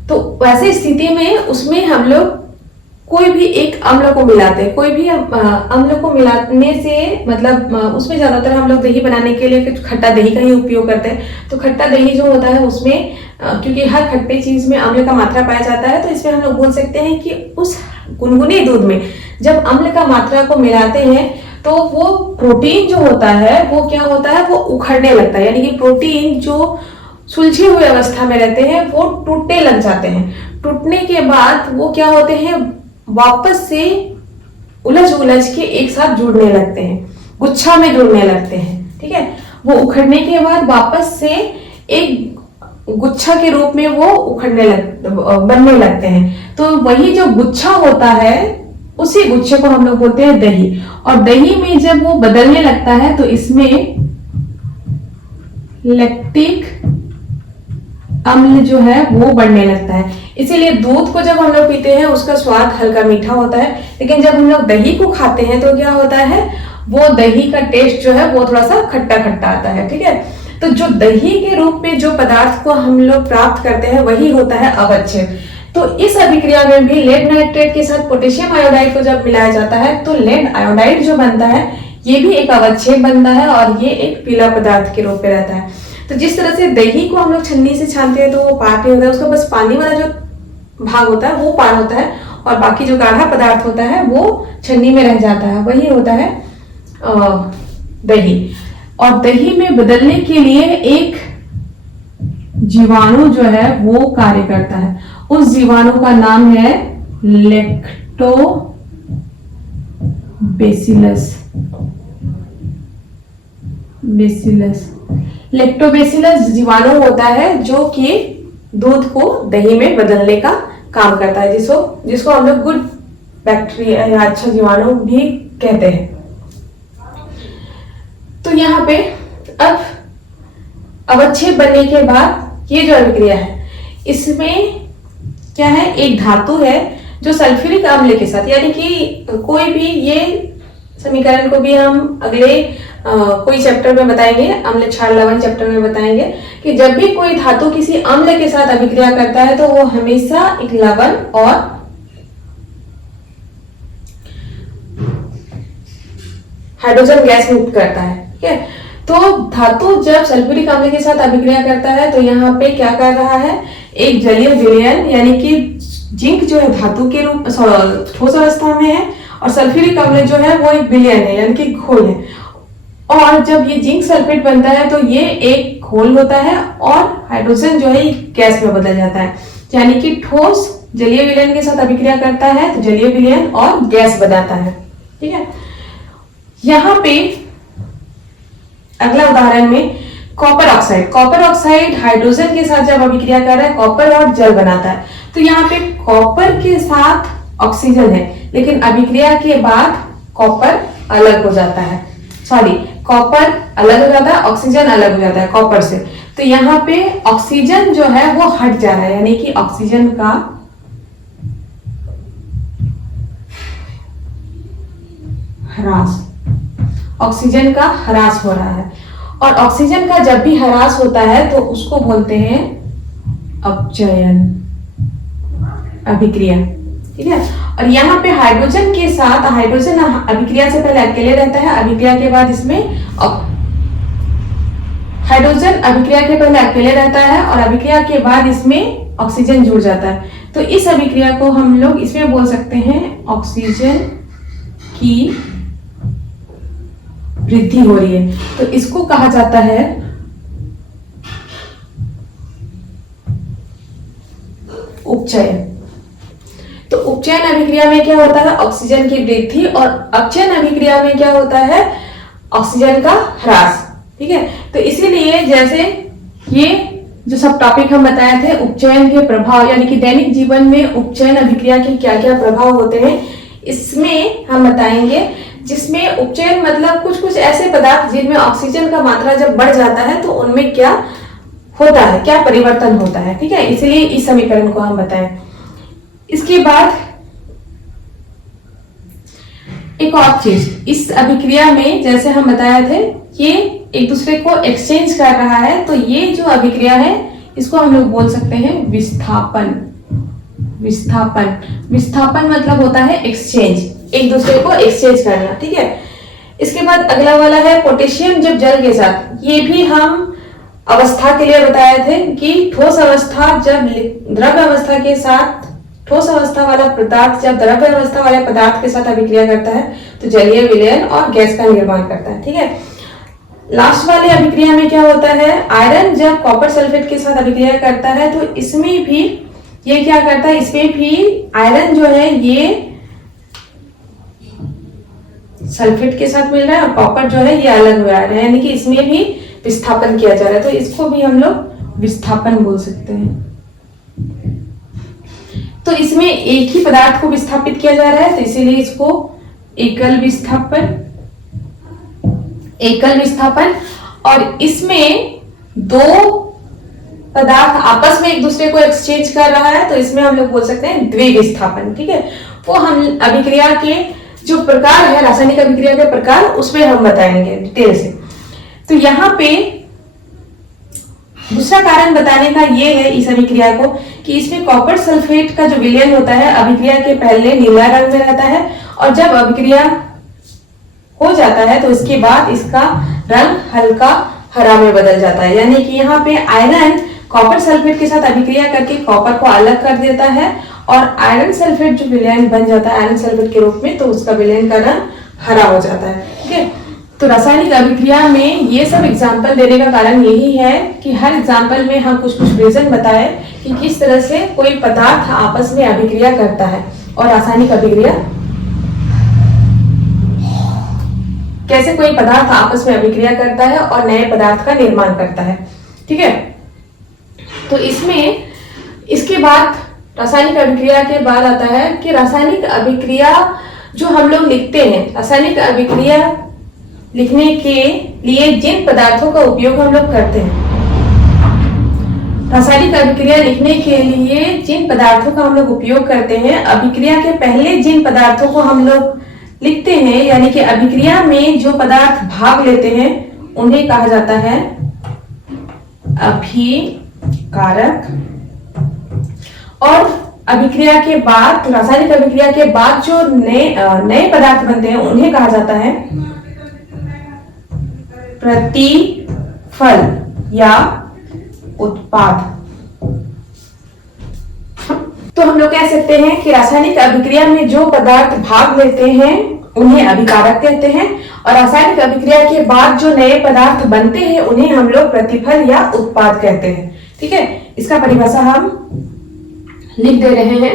तो वैसे स्थिति में उसमें हम लोग कोई भी एक अम्ल को मिलाते हैं। कोई भी अम्ल को मिलाने से मतलब उसमें ज्यादातर हम लोग दही बनाने के लिए फिर खट्टा दही का ही उपयोग करते हैं। तो खट्टा दही जो होता है उसमें क्योंकि हर खट्टे चीज में अम्ल का मात्रा पाया जाता है, तो इसमें हम लोग बोल सकते हैं कि उस गुनगुने दूध में जब अम्ल का मात्रा को मिलाते हैं तो वो प्रोटीन जो होता है वो क्या होता है, वो उखड़ने लगता है। यानी कि प्रोटीन जो सुलझे हुए अवस्था में रहते हैं वो टूटने लग जाते हैं। टूटने के बाद वो क्या होते हैं, वापस से उलझ के एक साथ जुड़ने लगते हैं, गुच्छा में जुड़ने लगते हैं, ठीक है। वो उखड़ने के बाद वापस से एक गुच्छा के रूप में वो बनने लगते हैं। तो वही जो गुच्छा होता है उसी गुच्छे को हम लोग बोलते हैं दही। और दही में जब वो बदलने लगता है तो इसमें लैक्टिक अम्ल जो है वो बढ़ने लगता है। इसीलिए दूध को जब हम लोग पीते हैं उसका स्वाद हल्का मीठा होता है, लेकिन जब हम लोग दही को खाते हैं तो क्या होता है, वो दही का टेस्ट जो है वो थोड़ा सा खट्टा खट्टा आता है, ठीक है। तो जो दही के रूप में जो पदार्थ को हम लोग प्राप्त करते हैं वही होता है अवच्छेद। तो इस अभिक्रिया में भी लेड नाइट्रेट के साथ पोटेशियम आयोडाइड को जब मिलाया जाता है तो लेड आयोडाइड जो बनता है ये भी एक अवच्छेद बनता है और ये एक पीला पदार्थ के रूप में रहता है। तो जिस तरह से दही को हम लोग छन्नी से छानते हैं तो वो पार नहीं होता है, उसका बस पानी वाला जो भाग होता है वो पार होता है और बाकी जो गाढ़ा पदार्थ होता है वो छन्नी में रह जाता है, वही होता है दही। और दही में बदलने के लिए एक जीवाणु जो है वो कार्य करता है। उस जीवाणु का नाम है लैक्टोबैसिलस जीवाणु होता है जो कि दूध को दही में बदलने का काम करता है, जिसको हम लोग गुड बैक्टीरिया या अच्छा जीवाणु भी कहते हैं। तो यहाँ पे अब अवच्छेद बनने के बाद ये जो अभिक्रिया है इसमें क्या है, एक धातु है जो सल्फ्यूरिक अम्ल के साथ, यानी कि कोई भी, ये समीकरण को भी हम अगले कोई चैप्टर में बताएंगे, अम्ल क्षार लवण चैप्टर में बताएंगे कि जब भी कोई धातु किसी अम्ल के साथ अभिक्रिया करता है तो वो हमेशा एक लवण और हाइड्रोजन गैस मुक्त करता है। ठीक है, तो धातु जब सल्फ्यूरिक अम्ल के साथ अभिक्रिया करता है तो यहाँ पे क्या कर रहा है, एक जलीय विलयन, यानी कि जिंक जो है धातु के रूप ठोस अवस्था में है और सल्फ्यूरिक अम्ल जो है वो एक विलयन है, यानी कि घोल है। और जब ये जिंक सल्फेट बनता है तो ये एक घोल होता है और हाइड्रोजन जो है गैस में बदल जाता है, यानी कि ठोस जलीय विलयन के साथ अभिक्रिया करता है तो जलीय विलयन और गैस बनाता है। ठीक है, यहाँ पे अगला उदाहरण में कॉपर ऑक्साइड हाइड्रोजन के साथ जब अभिक्रिया कर रहा है कॉपर और जल बनाता है। तो यहाँ पे कॉपर के साथ ऑक्सीजन है, लेकिन अभिक्रिया के बाद कॉपर अलग हो जाता है, कॉपर अलग हो जाता है, ऑक्सीजन अलग हो जाता है कॉपर से। तो यहाँ पे ऑक्सीजन जो है वो हट जा रहा है, यानी कि ऑक्सीजन का ह्रास, ऑक्सीजन का ह्रास हो रहा है। और ऑक्सीजन का जब भी ह्रास होता है तो उसको बोलते हैं अपचयन अभिक्रिया। ठीक है, और यहाँ पे हाइड्रोजन के साथ, हाइड्रोजन अभिक्रिया से पहले अकेले रहता है, अभिक्रिया के बाद इसमें हाइड्रोजन अभिक्रिया के पहले अकेले रहता है और अभिक्रिया के बाद इसमें ऑक्सीजन जुड़ जाता है। तो इस अभिक्रिया को हम लोग इसमें बोल सकते हैं ऑक्सीजन की वृद्धि हो रही है, तो इसको कहा जाता है उपचयन। तो उपचयन अभिक्रिया में क्या होता है, ऑक्सीजन की वृद्धि, और अपचयन अभिक्रिया में क्या होता है, ऑक्सीजन का ह्रास। ठीक है, तो इसीलिए जैसे ये जो सब टॉपिक हम बताए थे उपचयन के प्रभाव, यानी कि दैनिक जीवन में उपचयन अभिक्रिया के क्या क्या प्रभाव होते हैं, इसमें हम बताएंगे। जिसमें उपचयन मतलब कुछ कुछ ऐसे पदार्थ जिनमें ऑक्सीजन का मात्रा जब बढ़ जाता है तो उनमें क्या होता है, क्या परिवर्तन होता है। ठीक है, इसलिए इस समीकरण को हम बताएं। इसके बाद एक और चीज, इस अभिक्रिया में जैसे हम बताए थे ये एक दूसरे को एक्सचेंज कर रहा है, तो ये जो अभिक्रिया है इसको हम लोग बोल सकते हैं विस्थापन। विस्थापन मतलब होता है एक्सचेंज, एक दूसरे को एक्सचेंज करना। ठीक है, इसके बाद अगला वाला है पोटेशियम जब जल के साथ, ये भी हम अवस्था के लिए बताए थे कि ठोस अवस्था जब द्रव्य अवस्था के साथ, ठोस अवस्था वाला पदार्थ जब द्रव्य अवस्था वाले पदार्थ के साथ अभिक्रिया करता है तो जलीय विलयन और गैस का निर्माण करता है। ठीक है, लास्ट वाले अभिक्रिया में क्या होता है, आयरन जब कॉपर सल्फेट के साथ अभिक्रिया करता है तो इसमें भी ये क्या करता है, इसमें भी आयरन जो है ये सल्फेट के साथ मिल रहा है और कॉपर जो है ये अलग हो रहा है, यानी कि इसमें भी विस्थापन किया जा रहा है, तो इसको भी हम लोग विस्थापन बोल सकते हैं। तो इसमें एक ही पदार्थ को विस्थापित किया जा रहा है तो इसीलिए इसको एकल विस्थापन, और इसमें दो पदार्थ आपस में एक दूसरे को एक्सचेंज कर रहा है तो इसमें हम लोग बोल सकते हैं द्विविस्थापन। ठीक है, वो हम अभिक्रिया के जो प्रकार है, रासायनिक अभिक्रिया के प्रकार, उसमें हम बताएंगे डिटेल से। तो यहाँ पे दूसरा कारण बताने का ये है इस अभिक्रिया को कि इसमें कॉपर सल्फेट का जो विलयन होता है अभिक्रिया के पहले नीला रंग में रहता है और जब अभिक्रिया हो जाता है तो इसके बाद इसका रंग हल्का हरा में बदल जाता है, यानी कि यहाँ पे आयरन कॉपर सल्फेट के साथ अभिक्रिया करके कॉपर को अलग कर देता है और आयरन सल्फेट जो विलयन बन जाता है आयरन सल्फेट के रूप में, तो उसका विलयन का रंग हरा हो जाता है। ठीक है, तो रासायनिक अभिक्रिया में ये सब एग्जाम्पल देने का कारण यही है कि हर एग्जाम्पल में हम कुछ कुछ रीजन बताएं कि किस तरह से कोई पदार्थ आपस में अभिक्रिया करता है और रासायनिक अभिक्रिया कैसे कोई पदार्थ आपस में अभिक्रिया करता है और नए पदार्थ का निर्माण करता है। ठीक है, तो इसमें इसके बाद रासायनिक अभिक्रिया के बाद आता है कि रासायनिक अभिक्रिया जो हम लोग लिखते हैं, रासायनिक अभिक्रिया लिखने के लिए जिन पदार्थों का उपयोग हम लोग करते हैं रासायनिक अभिक्रिया लिखने के लिए जिन पदार्थों का हम लोग उपयोग करते हैं, अभिक्रिया के पहले जिन पदार्थों को हम लोग लिखते हैं, यानी कि अभिक्रिया में जो पदार्थ भाग लेते हैं उन्हें कहा जाता है अभिकारक। और अभिक्रिया के बाद, रासायनिक अभिक्रिया के बाद जो नए पदार्थ बनते हैं उन्हें कहा जाता है प्रतिफल या उत्पाद। तो हम लोग कह सकते हैं कि रासायनिक अभिक्रिया में जो पदार्थ भाग लेते हैं उन्हें अभिकारक कहते हैं, और रासायनिक अभिक्रिया के बाद जो नए पदार्थ बनते हैं उन्हें हम लोग प्रतिफल या उत्पाद कहते हैं। ठीक है, इसका परिभाषा हम लिख दे रहे हैं।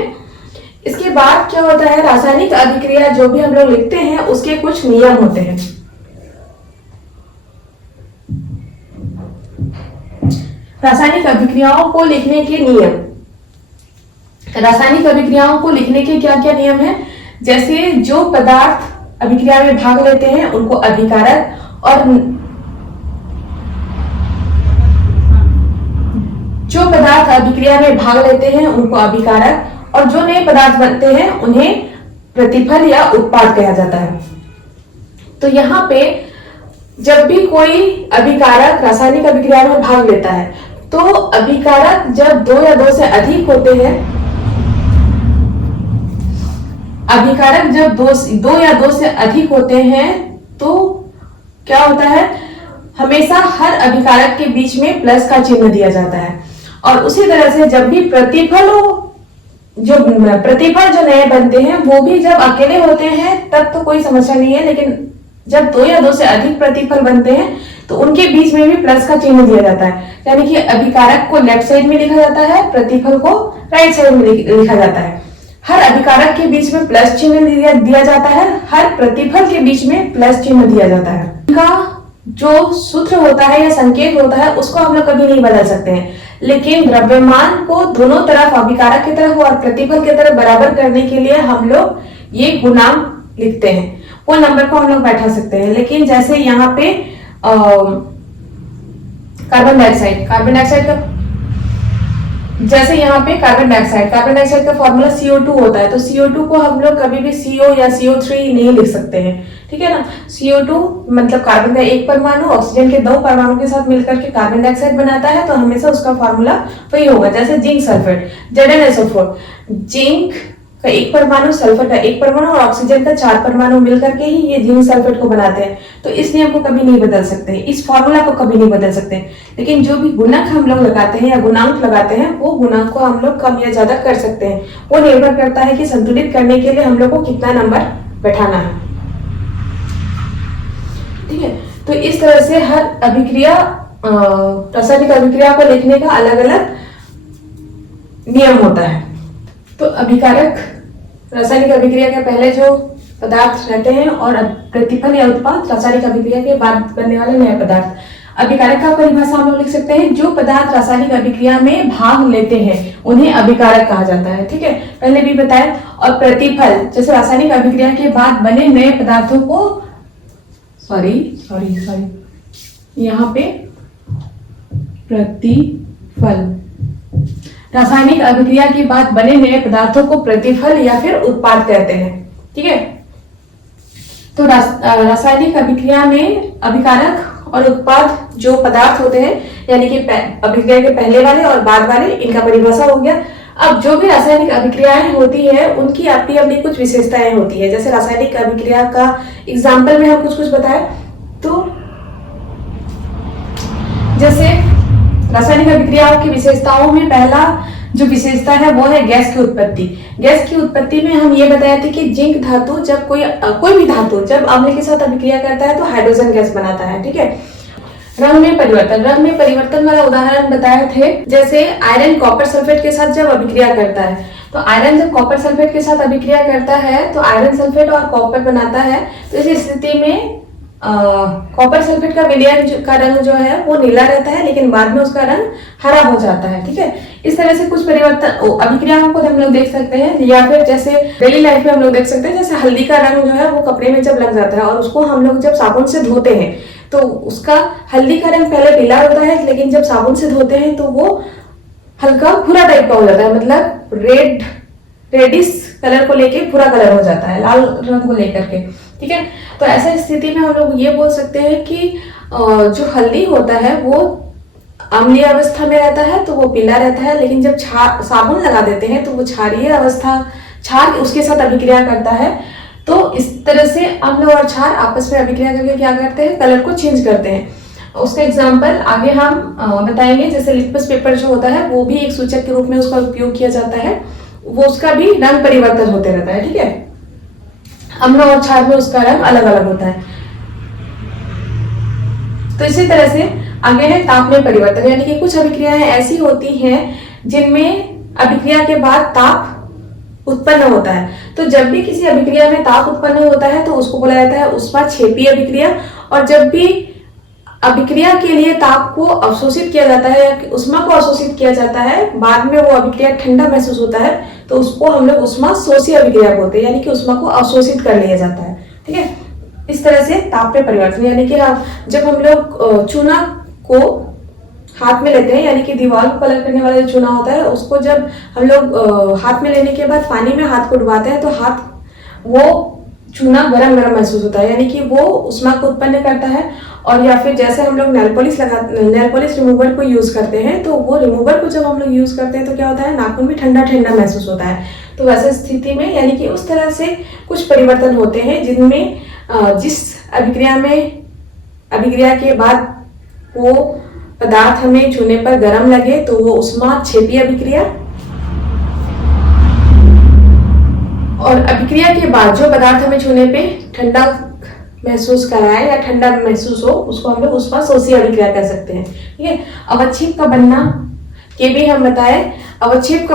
इसके बाद क्या होता है, रासायनिक अभिक्रिया जो भी हम लोग लिखते हैं उसके कुछ नियम होते हैं। रासायनिक अभिक्रियाओं को लिखने के नियम, रासायनिक अभिक्रियाओं को लिखने के क्या क्या नियम है, जैसे जो पदार्थ अभिक्रिया में भाग लेते हैं उनको अभिकारक, और जो पदार्थ अभिक्रिया में भाग लेते हैं उनको अभिकारक, और जो नए पदार्थ बनते हैं उन्हें प्रतिफल या उत्पाद कहा जाता है। तो यहाँ पे जब भी कोई अभिकारक रासायनिक अभिक्रिया में भाग लेता है, तो अभिकारक जब 2 या 2 से अधिक होते हैं, अभिकारक जब 2 या 2 से अधिक होते हैं तो क्या होता है, हमेशा हर अभिकारक के बीच में प्लस का चिन्ह दिया जाता है। और उसी तरह से जब भी प्रतिफल जो नए बनते हैं वो भी जब अकेले होते हैं तब तो कोई समस्या नहीं है, लेकिन जब 2 या 2 से अधिक प्रतिफल बनते हैं तो उनके बीच में भी प्लस का चिन्ह दिया जाता है। यानी कि अभिकारक को लेफ्ट साइड में लिखा जाता है, प्रतिफल को राइट साइड में लिखा जाता है। हर अभिकारक के बीच में प्लस चिन्ह दिया जाता है, हर प्रतिफल के बीच में प्लस चिन्ह दिया जाता है। इनका जो सूत्र होता है या संकेत होता है उसको हम लोग कभी नहीं बदल सकते हैं, लेकिन द्रव्यमान को दोनों तरफ, अभिकारक की तरफ और प्रतिफल की तरफ बराबर करने के लिए हम लोग ये गुणांक लिखते हैं। वो नंबर को हम लोग बैठा सकते हैं, लेकिन जैसे यहाँ पे कार्बन डाइऑक्साइड का, जैसे यहाँ पे कार्बन डाइऑक्साइड का फॉर्मूला CO2 होता है, तो CO2 को हम लोग कभी भी CO या CO3 नहीं लिख सकते हैं। ठीक है ना, CO2 मतलब कार्बन का एक परमाणु ऑक्सीजन के 2 परमाणु के साथ मिलकर के कार्बन डाइऑक्साइड बनाता है, तो हमेशा उसका फॉर्मूला वही होगा। जैसे जिंक सल्फेट, ZnSO4, जिंक का एक परमाणु, सल्फर का एक परमाणु और ऑक्सीजन का 4 परमाणु मिलकर के ही ये जिंक सल्फेट को बनाते हैं। तो इस नियम को कभी नहीं बदल सकते, इस फॉर्मूला को कभी नहीं बदल सकते। लेकिन जो भी गुणक हम लोग लगाते हैं या गुणांक लगाते हैं, वो गुणांक को हम लोग कम या ज्यादा कर सकते हैं। वो निर्भर करता है कि संतुलित करने के लिए हम लोग को कितना नंबर बैठाना है। ठीक है, तो इस तरह से हर अभिक्रिया, रासायनिक अभिक्रिया को लिखने का अलग अलग नियम होता है। तो अभिकारक, रासायनिक अभिक्रिया के पहले जो पदार्थ रहते हैं, और प्रतिफल या उत्पाद रासायनिक अभिक्रिया के बाद बनने वाले नए पदार्थ। अभिकारक का परिभाषा हम लोग लिख सकते हैं, जो पदार्थ रासायनिक अभिक्रिया में भाग लेते हैं उन्हें अभिकारक कहा जाता है। ठीक है, पहले भी बताया। और प्रतिफल, जैसे रासायनिक अभिक्रिया के बाद बने नए पदार्थों को, सॉरी यहाँ पे प्रतिफल, रासायनिक अभिक्रिया के बाद बने नए पदार्थों को प्रतिफल या फिर उत्पाद कहते हैं। ठीक है, तो रासायनिक अभिक्रिया में अभिकारक और उत्पाद जो पदार्थ होते हैं, यानी कि अभिक्रिया के पहले वाले और बाद वाले, इनका परिभाषा हो गया। अब जो भी रासायनिक अभिक्रियाएं होती है उनकी अपनी अपनी कुछ विशेषताएं होती है। जैसे रासायनिक अभिक्रिया का एग्जाम्पल में हम कुछ बताए, तो जैसे रासायनिक अभिक्रियाओं की विशेषताओं में पहला जो विशेषता है वो है गैस की उत्पत्ति। गैस की उत्पत्ति में हम ये बताए थे कि जिंक धातु जब कोई भी धातु जब अम्ल के साथ अभिक्रिया करता है तो हाइड्रोजन गैस बनाता है। ठीक है, रंग में परिवर्तन वाला उदाहरण बताए थे, जैसे आयरन कॉपर सल्फेट के साथ जब अभिक्रिया करता है, तो आयरन जब कॉपर सल्फेट के साथ अभिक्रिया करता है तो आयरन सल्फेट और कॉपर बनाता है। तो इस स्थिति में कॉपर सल्फेट का विलयन का रंग जो है वो नीला रहता है, लेकिन बाद में उसका रंग हरा हो जाता है। ठीक है, इस तरह से कुछ परिवर्तन अभिक्रियाओं को हम लोग देख सकते हैं, या फिर जैसे डेली लाइफ में हम लोग देख सकते हैं, जैसे हल्दी का रंग जो है वो कपड़े में जब लग जाता है और उसको हम लोग जब साबुन से धोते हैं तो उसका हल्दी का रंग पहले पीला होता है, लेकिन जब साबुन से धोते हैं तो वो हल्का भूरा टाइप का हो जाता है, मतलब रेडिश कलर को लेके भूरा कलर हो जाता है, लाल रंग को लेकर के। ठीक है, तो ऐसा स्थिति में हम लोग ये बोल सकते हैं कि जो हल्दी होता है वो अम्लीय अवस्था में रहता है तो वो पीला रहता है, लेकिन जब साबुन लगा देते हैं तो वो क्षारीय अवस्था, क्षार उसके साथ अभिक्रिया करता है। तो इस तरह से अम्ल और क्षार आपस में अभिक्रिया करके क्या करते हैं, कलर को चेंज करते हैं। उसका एग्जाम्पल आगे हम बताएंगे। जैसे लिटमस पेपर जो होता है वो भी एक सूचक के रूप में उसका उपयोग किया जाता है, वो उसका भी रंग परिवर्तन होते रहता है। ठीक है, अम्ल और क्षार में उसका रंग अलग अलग होता है। तो इसी तरह से आगे है ताप में परिवर्तन, यानी कि कुछ अभिक्रियाएं ऐसी होती हैं जिनमें अभिक्रिया के बाद ताप उत्पन्न होता है। तो जब भी किसी अभिक्रिया में ताप उत्पन्न होता है तो उसको बोला जाता है ऊष्माक्षेपी अभिक्रिया। और जब भी अभिक्रिया के लिए ताप को अवशोषित किया जाता है या ऊष्मा को अवशोषित किया जाता है, बाद में वो अभिक्रिया ठंडा महसूस होता है, तो उसको हम लोग ऊष्मा शोषी अभिक्रिया बोलते हैं, यानी कि ऊष्मा को अवशोषित कर लिया जाता है। ठीक है, इस तरह से ताप में परिवर्तन, यानी कि जब हम लोग चूना को हाथ में लेते हैं, यानी कि दीवार को कलर करने वाला जो चूना होता है उसको जब हम लोग हाथ में लेने के बाद पानी में हाथ को डुबाते हैं तो वो चूना गरम गरम महसूस होता है, यानी कि वो ऊष्मा को उत्पन्न करता है। और या फिर जैसे हम लोग नेल पॉलिश रिमूवर को यूज करते हैं, तो वो रिमूवर को जब हम लोग यूज करते हैं तो क्या होता है, नाखून में ठंडा ठंडा महसूस होता है। तो वैसे स्थिति में यानी कि उस तरह से कुछ परिवर्तन होते हैं जिनमें जिस अभिक्रिया के बाद वो पदार्थ हमें छूने पर गर्म लगे तो वो ऊष्माक्षेपी अभिक्रिया, और अभिक्रिया के बाद जो पदार्थ हमें छूने पे ठंडा महसूस कराए या ठंडा महसूस हो उसको हम लोग ऊष्मा शोषी अभिक्रिया कह सकते हैं। ठीक है, अवक्षेप का बनना के भी हम बताए। अवक्षेप के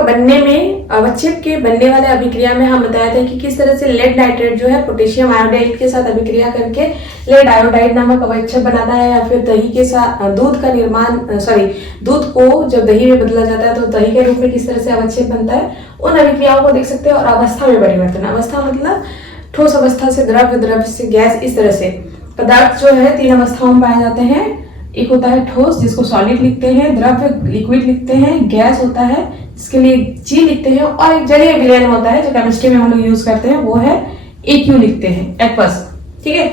बनने वाले अभिक्रिया में हम बताया था कि किस तरह से लेड नाइट्रेट जो है पोटेशियम आयोडाइड के साथ अभिक्रिया करके लेड आयोडाइड नामक अवक्षेप बनाता है, या फिर दही के साथ दूध को जब दही में बदला जाता है तो दही के रूप में किस तरह से अवक्षेप बनता है, उन अभिक्रियाओं को देख सकते हैं। और अवस्था में परिवर्तन, अवस्था मतलब ठोस अवस्था से द्रव्य, द्रव्य से गैस, इस तरह से पदार्थ जो है 3 अवस्थाओं में पाए जाते हैं। एक होता है ठोस जिसको सॉलिड लिखते हैं, द्रव्य लिक्विड लिखते हैं, गैस होता है जिसके लिए जी लिखते हैं, और एक जलीय विलयन होता है जो केमिस्ट्री में हम लोग यूज करते हैं, वो है एक्यू लिखते हैं, एक्वस। ठीक है,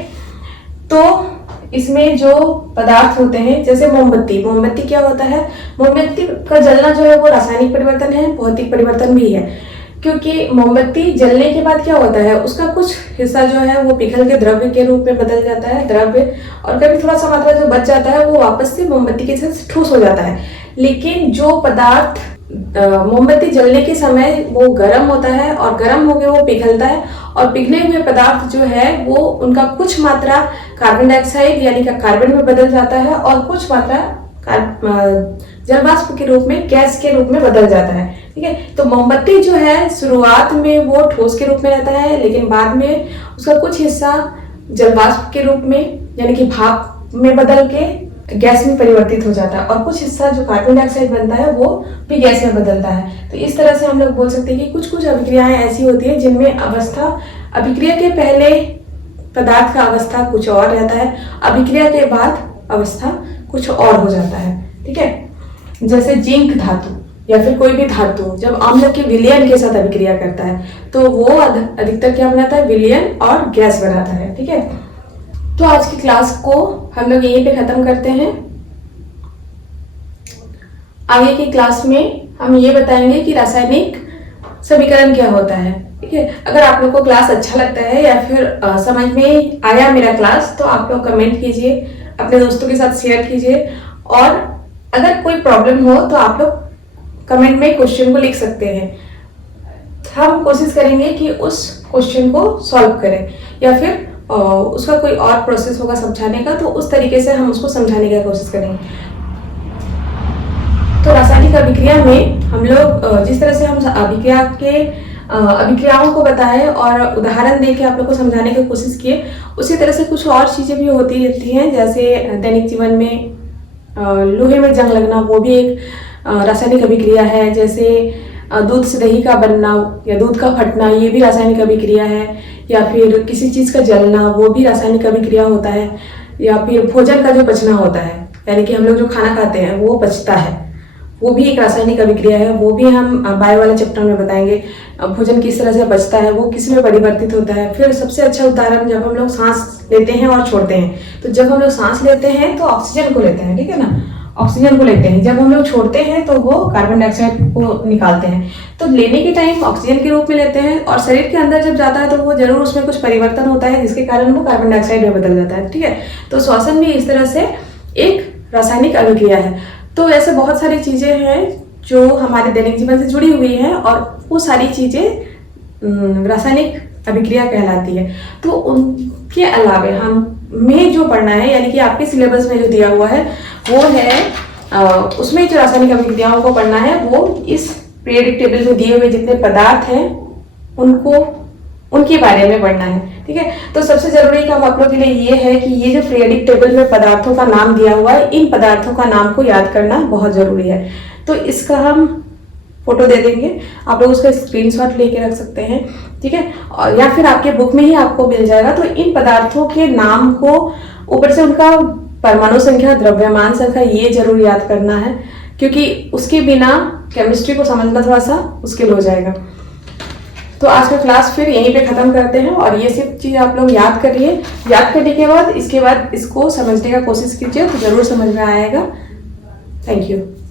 तो इसमें जो पदार्थ होते हैं जैसे मोमबत्ती क्या होता है, मोमबत्ती का जलना जो है वो रासायनिक परिवर्तन है, भौतिक परिवर्तन भी है। क्योंकि मोमबत्ती जलने के बाद क्या होता है, उसका कुछ हिस्सा जो है वो पिघल के द्रव्य के रूप में बदल जाता है, द्रव्य, और कभी थोड़ा सा मात्रा जो बच जाता है वो वापस से मोमबत्ती के साथ ठोस हो जाता है। लेकिन जो पदार्थ मोमबत्ती जलने के समय वो गर्म होता है और गर्म होकर वो पिघलता है, और पिघले हुए पदार्थ जो है वो उनका कुछ मात्रा कार्बन डाइऑक्साइड यानी कि कार्बन में बदल जाता है, और कुछ मात्रा जलवाष्प के रूप में, गैस के रूप में बदल जाता है। ठीक है, तो मोमबत्ती जो है शुरुआत में वो ठोस के रूप में रहता है, लेकिन बाद में उसका कुछ हिस्सा जलवाष्प के रूप में यानी कि भाप में बदल के गैस में परिवर्तित हो जाता है, और कुछ हिस्सा जो कार्बन डाइऑक्साइड बनता है वो भी गैस में बदलता है। तो इस तरह से हम लोग बोल सकते हैं कि कुछ कुछ अभिक्रियाएं ऐसी होती है जिनमें अभिक्रिया के पहले पदार्थ का अवस्था कुछ और रहता है, अभिक्रिया के बाद अवस्था कुछ और हो जाता है। ठीक है, जैसे जिंक धातु या फिर कोई भी धातु जब अम्ल के विलयन के साथ अभिक्रिया करता है तो वो अधिकतर क्या बनाता है, विलयन और गैस बनाता है। ठीक है, तो आज की क्लास को हम लोग यहीं पे खत्म करते हैं। आगे की क्लास में हम ये बताएंगे कि रासायनिक समीकरण क्या होता है। ठीक है, अगर आप लोग को क्लास अच्छा लगता है या फिर समझ में आया मेरा क्लास, तो आप लोग कमेंट कीजिए, अपने दोस्तों के साथ शेयर कीजिए, और अगर कोई प्रॉब्लम हो तो आप लोग कमेंट में क्वेश्चन को लिख सकते हैं। हम कोशिश करेंगे कि उस क्वेश्चन को सॉल्व करें, या फिर उसका कोई और प्रोसेस होगा समझाने का, तो उस तरीके से हम उसको समझाने की कोशिश करेंगे। तो रासायनिक अभिक्रिया में हम लोग जिस तरह से हम अभिक्रियाओं को बताएं और उदाहरण देके आप लोग को समझाने की कोशिश किए, उसी तरह से कुछ और चीजें भी होती रहती हैं। जैसे दैनिक जीवन में लोहे में जंग लगना, वो भी एक रासायनिक अभिक्रिया है। जैसे दूध से दही का बनना या दूध का फटना, ये भी रासायनिक अभिक्रिया है। या फिर किसी चीज का जलना, वो भी रासायनिक अभिक्रिया होता है। या फिर भोजन का जो पचना होता है, यानी कि हम लोग जो खाना खाते हैं वो पचता है, वो भी एक रासायनिक अभिक्रिया है, वो भी हम बायो वाले चैप्टर में बताएंगे। भोजन किस तरह से बचता है, वो किस में परिवर्तित होता है। फिर सबसे अच्छा उदाहरण, जब हम लोग सांस लेते हैं और छोड़ते हैं, तो जब हम लोग सांस लेते हैं तो ऑक्सीजन को लेते हैं, ठीक है ना, ऑक्सीजन को लेते हैं। जब हम लोग छोड़ते हैं तो वो कार्बन डाइऑक्साइड को निकालते हैं। तो लेने के टाइम ऑक्सीजन के रूप में लेते हैं, और शरीर के अंदर जब जाता है तो वो जरूर उसमें कुछ परिवर्तन होता है, जिसके कारण वो कार्बन डाइऑक्साइड में बदल जाता है, ठीक है। तो श्वसन भी इस तरह से एक रासायनिक अभिक्रिया है। तो ऐसे बहुत सारी चीजें हैं जो हमारे दैनिक जीवन से जुड़ी हुई है, और वो सारी चीजें रासायनिक अभिक्रिया कहलाती है। तो उनके अलावे हमें जो पढ़ना है, यानी कि आपके सिलेबस में जो दिया हुआ है वो है उसमें जो रासायनिक अभिक्रियाओं को पढ़ना है, वो इस पीरियोडिक टेबल में दिए हुए जितने पदार्थ हैं उनके बारे में पढ़ना है, ठीक है। तो सबसे जरूरी काम आप लोग के लिए ये है कि ये जो पीरियोडिक टेबल में पदार्थों का नाम दिया हुआ है, इन पदार्थों का नाम को याद करना बहुत जरूरी है। तो इसका हम फोटो दे देंगे, आप लोग उसका स्क्रीनशॉट लेके रख सकते हैं, ठीक है, और या फिर आपके बुक में ही आपको मिल जाएगा। तो इन पदार्थों के नाम को ऊपर से उनका परमाणु संख्या, द्रव्यमान संख्या, ये जरूर याद करना है, क्योंकि उसके बिना केमिस्ट्री को समझना थोड़ा सा मुश्किल हो जाएगा। तो आज का क्लास फिर यहीं पे खत्म करते हैं, और ये सब चीज आप लोग याद करिए। याद करने के बाद इसके बाद इसको समझने का कोशिश कीजिए, तो जरूर समझ में आएगा। Thank you.